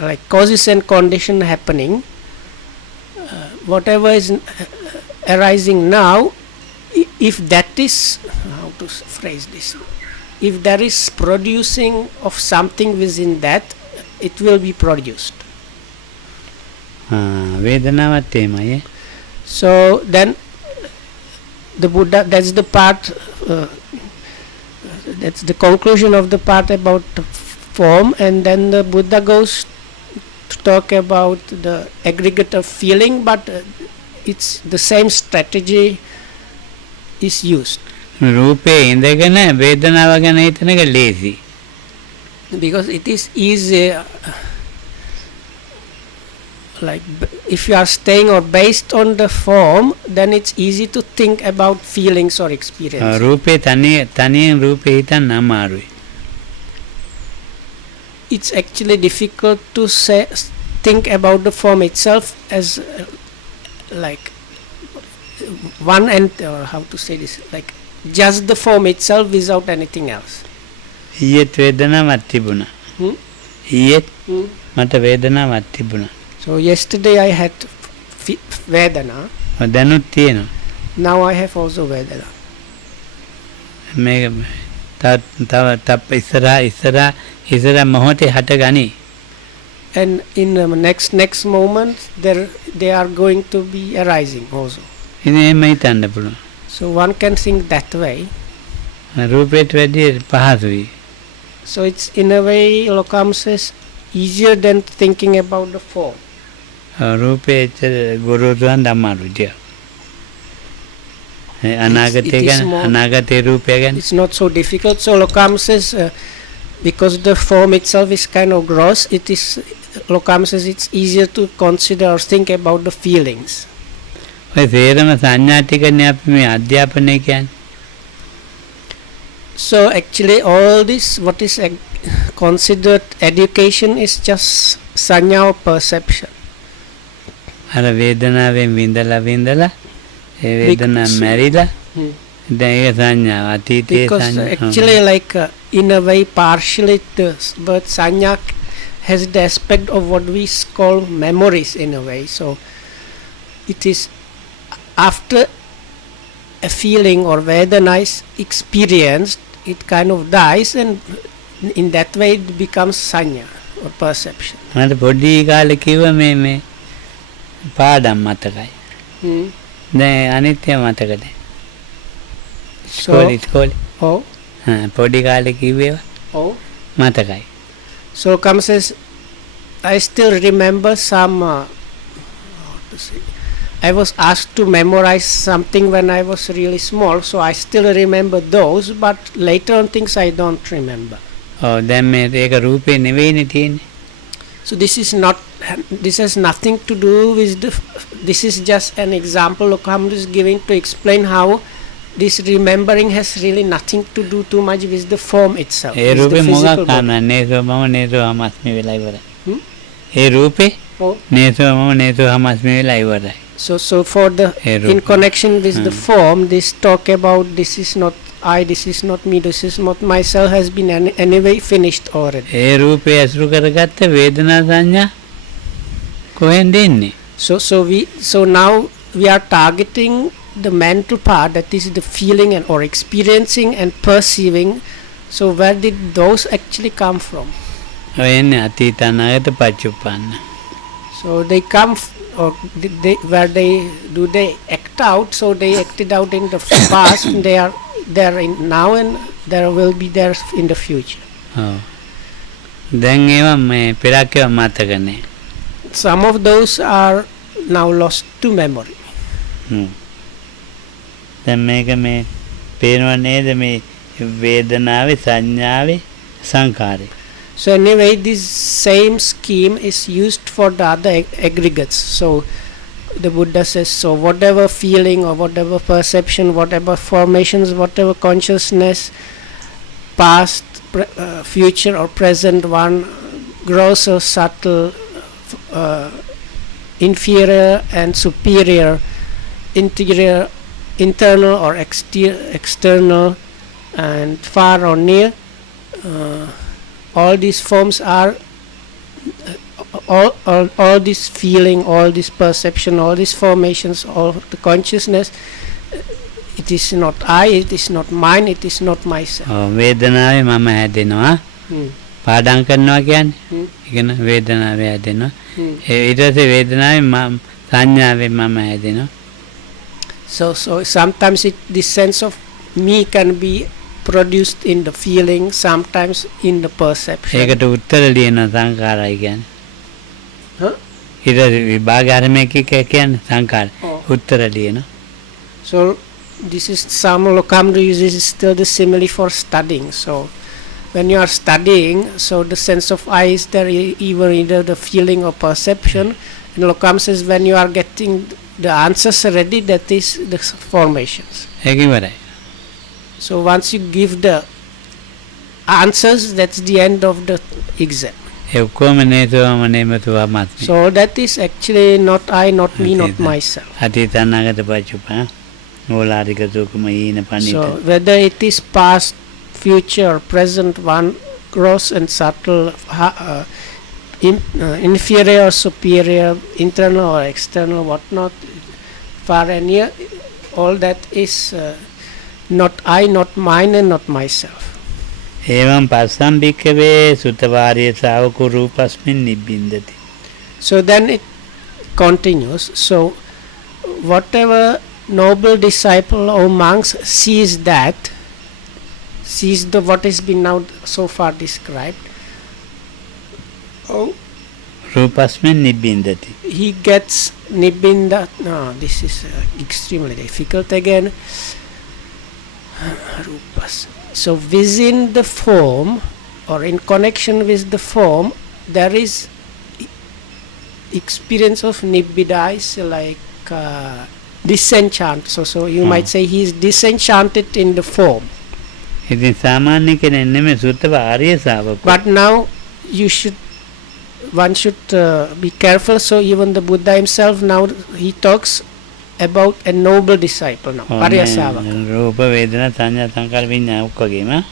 like causes and condition happening. Whatever is arising now, if that is, how to phrase this, if there is producing of something within that, it will be produced. වේදනාවත් එහෙමයි. So then the Buddha, that's the part, that's the conclusion of the part about the form, and then the Buddha goes to talk about the aggregate of feeling, but it's the same strategy is used. රූපේ ඉඳගෙන වේදනාව ගැන හිතන එක ලේසි. Because it is easy, like if you are staying or based on the form, then it's easy to think about feelings or experiences. රූපේ තනියෙන් රූපේ හිතන්න අමාරුයි. It's actually difficult to think about the form itself as like one and or how to say this, like just the form itself without anything else. ඊයේත් වේදනාවක් තිබුණා. ඊයේත් මට වේදනාවක් තිබුණා. So yesterday I had Vedana. දැනුත් තියෙනවා. Now I have also Vedana. මේක තව ඉස්සරහ මොහොතේ හටගනි. And in the next moment they are going to be arising also. ඉතින් එහෙම හිතන්න පුළුවන්. So one can think that way. රූපේට වැඩිය පහසුයි. So it's in a way, Lokam says, easier than thinking about the form. රූපේ ගුරුතුන් අමාරුයි. අනාගතය ගැන අනාගතේ රූපය ගැන It's not so difficult. So Lokam says, because the form itself is kind of gross, Lokam says it's easier to consider or think about the feelings. ඔය සේරම සංඥා ටිකනේ අපි මේ අධ්‍යාපනය කියන්නේ. So actually all this, what is considered education, is just sanya or perception. අර වේදනාවෙන් විඳලා ඒ වේදනාව මැරිලා දැන් ඒක සංඥාව අතීතයේ Because සංඥා actually, like in a way, partially the word sanya has the aspect of what we call memories in a way. So it is after a feeling or vedana is experienced, it kind of dies, and in that way it becomes sanya or perception. මට පොඩි කාලේ කිව්ව මේ පාඩම් මතකයි. Hmm. දැන් අනිත්‍ය මතක නැහැ. So, ඉස්කෝලේ oh, පොඩි කාලේ කිව්වේවා oh. මතකයි. So Kam says, I still remember some. How to say? I was asked to memorize something when I was really small, so I still remember those. But later on, things I don't remember. ඔව් දැන් මේ ඒක රූපේ නෙවෙයිනේ තියෙන්නේ. So this is not. This has nothing to do with the. This is just an example Kam is giving to explain how this remembering has really nothing to do too much with the form itself. A with the රූපේ physical මොකක් body. කරන්නේ නේසෝ මම නේසෝ හමස්මි වෙලා ඉවරයි. Hmm? ඒ රූපේ Oh. නේසෝ මම නේසෝ හමස්මි වෙලා ඉවරයි. So for the Hey, in Rupa. connection with the form, this talk about this is not I, this is not me, this is not myself has been anyway finished already. ඒ රූපේ ඇසුරු කරගත්ත වේදනා සංඥා කොහෙන්ද එන්නේ? So now we are targeting the mental part, that is the feeling and or experiencing and perceiving. So where did those actually come from? ඔය එන්නේ අතීත අනාගත පච්චුප්පන්න. So they come or did they where they do they act out? So they acted out in the past, and they are there in now, and there will be there in the future. ඔව්. දැන් ඒවා මේ පෙරක් ඒවා මතක නැහැ. Some of those are now lost to memory. දැන් මේක මේ පේනව නේද මේ වේදනාවේ සංඥාවේ සංකාරේ. So anyway, this same scheme is used for the other aggregates. So the Buddha says, so whatever feeling or whatever perception, whatever formations, whatever consciousness, past, future or present one, gross or subtle, inferior and superior, interior, internal or external, and far or near, all these forms are all this feeling, all this perception, all these formations, all the consciousness, it is not I, it is not mine, it is not myself. ඔව් වේදනාවේ මම හැදෙනවා. පාඩම් කරනවා කියන්නේ. Hmm. ඒ කියන්නේ වේදනාවේ හැදෙනවා. Hmm. ඊට පස්සේ වේදනාවේ සංඥාවේ මම හැදෙනවා. So sometimes this sense of me can be produced in the feeling, sometimes in the perception. ඒකට උත්තර ලියන සංකාරයි කියන්නේ. Huh? ඊට විභාග අරමේක කියන්නේ සංකාර. Oh. උත්තර ලියන. So this is some Lokamru uses still the simile for studying. So when you are studying, so the sense of I is there, either the feeling or perception. And Lokam says when you are getting the answers ready, that is the formations. ඒක ඉවරයි. So once you give the answers, that's the end of the exam. ඒ ඔක්කොම නේතුවම නෙමෙතුව මාත්‍රි. So that is actually not I, not me, not Atita. myself. අතීත අනාගත පච්චුප්පන්න. ඕලාරික දුකම ඊන පණිත. So whether it is past, future, present one, gross and subtle, inferior or superior, internal or external, whatnot, far and near, all that is not I, not mine, and not myself. එවං පස්සම් භික්ඛවේ සුතවාරිය ශාවකෝ රූපස්මින් නිබ්බින්දති. So then it continues. So whatever noble disciple or monks sees the what has been now so far described, oh, රූපස්මින් නිබ්බින්දති. he gets nibbinda. No, this is extremely difficult again. Rupas. So within the form or in connection with the form, there is experience of nibbida, is like disenchant. So you might say he is disenchanted in the form. ඉතින් සාමාන්‍ය කෙනෙක් නෙමෙයි සුතවාරිය ශාවකෝ. But now one should be careful. So even the Buddha himself, now he talks about a noble disciple now, Paryasavaka. රූප වේදනා සංඥා සංකාර විඤ්ඤාණ ඔක්කොගේම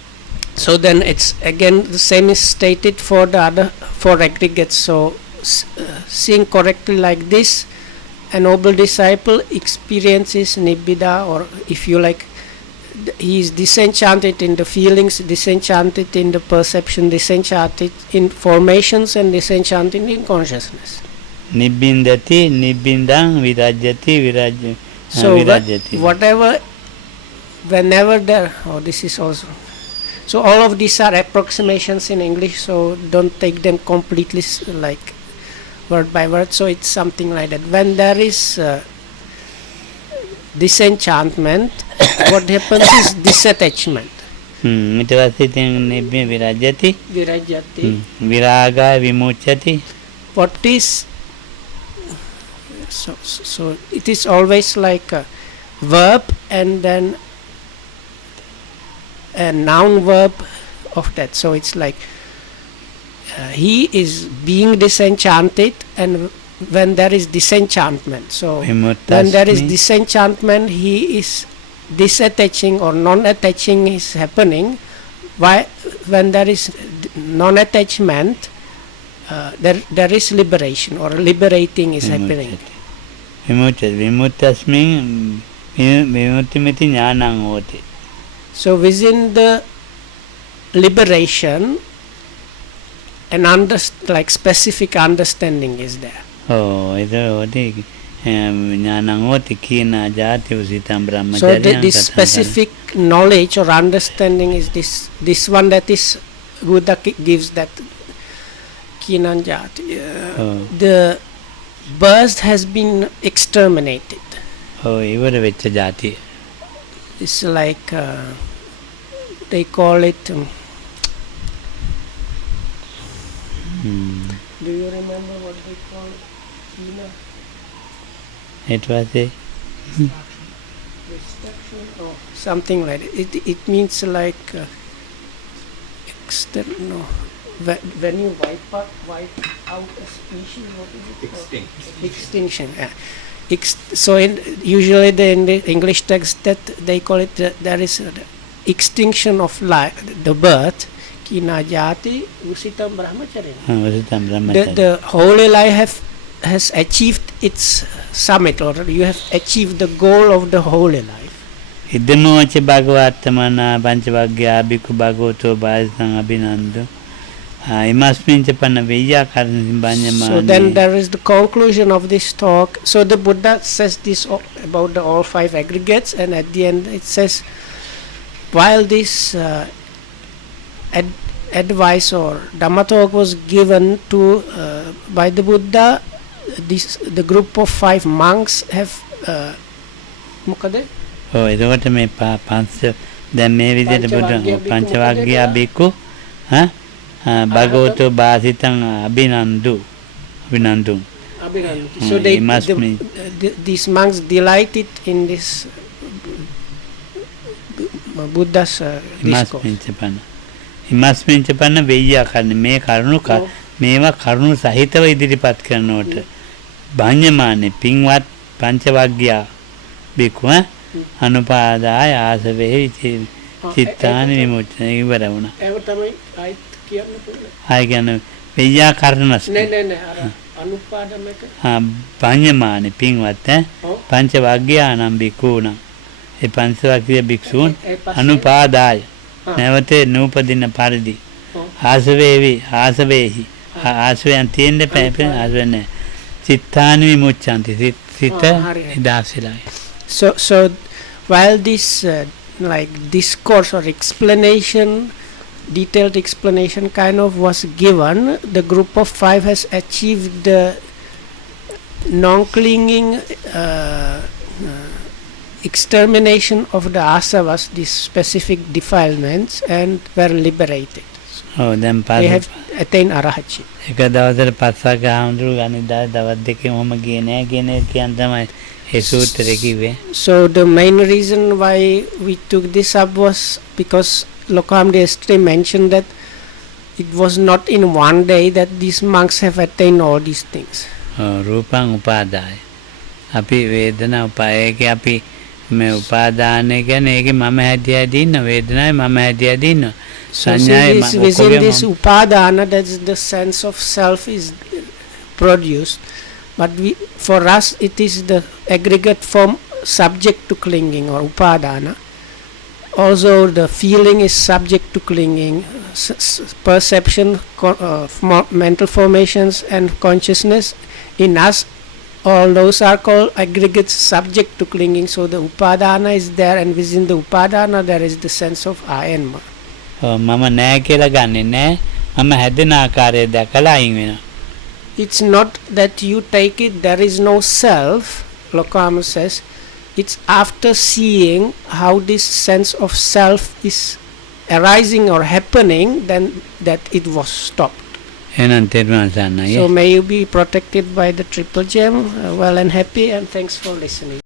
So then it's again the same is stated for the other four aggregates. So seeing correctly like this, a noble disciple experiences nibbida, or if you like, he is disenchanted in the feelings, disenchanted in the perception, disenchanted in formations, and disenchanted in consciousness. නිබ්බින්දති නිබ්බින්දං විරජ්‍යති විරජ්‍ය So විරජ්‍යති whatever, whenever there, oh, this is also. So all of these are approximations in English, so don't take them completely like word by word. So it's something like that. When there is disenchantment, what happens is disattachment. ඊට පස්සේ ඉතින් නිබ්බින් විරජ්‍යති Virajyati. විරාගය විමුච්ඡති What is so it is always like a verb and then a noun verb of that. So it's like he is being disenchanted, and when there is disenchantment, so when there is disenchantment, he is disattaching or non-attaching is happening. Why? When there is non-attachment, there is liberation or liberating is happening. විමුච්ඡති විමුක්තස්මින් විමුක්තිමිති ඥානං හෝති. So within the liberation, an like specific understanding is there. ඔව් ඒක හොදි ඥානං හෝති කියන ජාති උසිතං So බ්‍රහ්මචර්යං this specific knowledge or understanding is this one that is Buddha gives that kinan jati. The birth has been exterminated. ඔව් ඉවර වෙච්ච ජාතිය. It's like they call it. Do you remember what they call it? Kina? ඊට පස්සේ Destruction or something like that. It means like external. When you wipe out a species, what is it called? Extinction. Yeah. So usually in the English text that they call it, there is extinction of life, the birth. Kina jati usitam brahmacharya. උසිතං බ්‍රහ්මචර්යං The holy life has achieved its summit, or you have achieved the goal of the holy life. ඉදමෝච භගවත්තමන පංචවග්ගයා බිකු භගවතෝ බාහිතං අභිනන්දු ඉමස්මින්ච පන්න වෙය්‍යාකරණ බඤ්ඤමානේ. So then there is the conclusion of this talk. So the Buddha says this about the all five aggregates, and at the end it says, while this advice or Dhamma talk was given to by the Buddha, the group of five monks have මොකද? ඔව් එතකොට මේ පංච දැන් මේ විදිහට බුදුන් පංචවග්ගයා බිකු භගවතෝ බාසිතං අභිනන්දු. So these monks delighted in this Buddha's discourse. ඉමස්මින්ච පන්න වෙය්‍යාකරණ මේ කරුණු මේවා කරුණු සහිතව ඉදිරිපත් කරනකොට බඤ්ඤමානේ පින්වත් පංචවග්ගයා බිකු අනුපාදාය ආසවෙහි චිත්තානි විමුක්තිය ඉවර වුණා. ඒක තමයි ආයිත් කියන්න පුළුවන්. ආයි කියන්නේ වෙය්‍යාකරණස් නෑ අනුපාදමක බඤ්ඤමානේ පින්වත් පංචවග්ගයා නම් බිකුණා. ඒ පංචවග්ගය භික්ෂූන් අනුපාදාය නැවත නූපදින පරිදි ආසවෙහි ආසවයන් තියෙන්න පැපෙන ආසවන්නේ චිත්තානි විමුච්ඡanti සිත ඉදාසිලයි. So while this like discourse or explanation, detailed explanation kind of was given, the group of five has achieved the non-clinging extermination of the asavas, these specific defilements, and were liberated. Oh, then they have attained arahatship. එක දවසට පස්සක් ආඳුරු ගනිද්දා දවස් දෙකේ මොම ගියේ නෑ කියන කියන තමයි ඒ සූත්‍රයේ කිව්වේ. So the main reason why we took this up was because Lokamde yesterday mentioned that it was not in one day that these monks have attained all these things. රූපං උපාදාය අපි වේදනා උපායක අපි මේ උපාදානය කියන්නේ ඒකේ මම හැදියාදී ඉන්න වේදනාවේ මම හැදියාදී ඉන්න So see සංඥාවේ this, මම within ඔක්කොගේ this upadana, that is the sense of self is produced. But for us, it is the aggregate form subject to clinging or upadana. Also, the feeling is subject to clinging. Perception, mental formations, and consciousness in us, all those are called aggregates subject to clinging. So the upadana is there, and within the upadana, there is the sense of I and ma. මම නෑ කියලා ගන්නෙ නෑ මම හැදෙන ආකාරය දැකලා අයින් වෙනවා It's not that you take it, there is no self, Lokama says. It's after seeing how this sense of self is arising or happening, then that it was stopped. එහෙනම් තේරුණා සන්නයි So may you be protected by the triple gem, well and happy, and thanks for listening.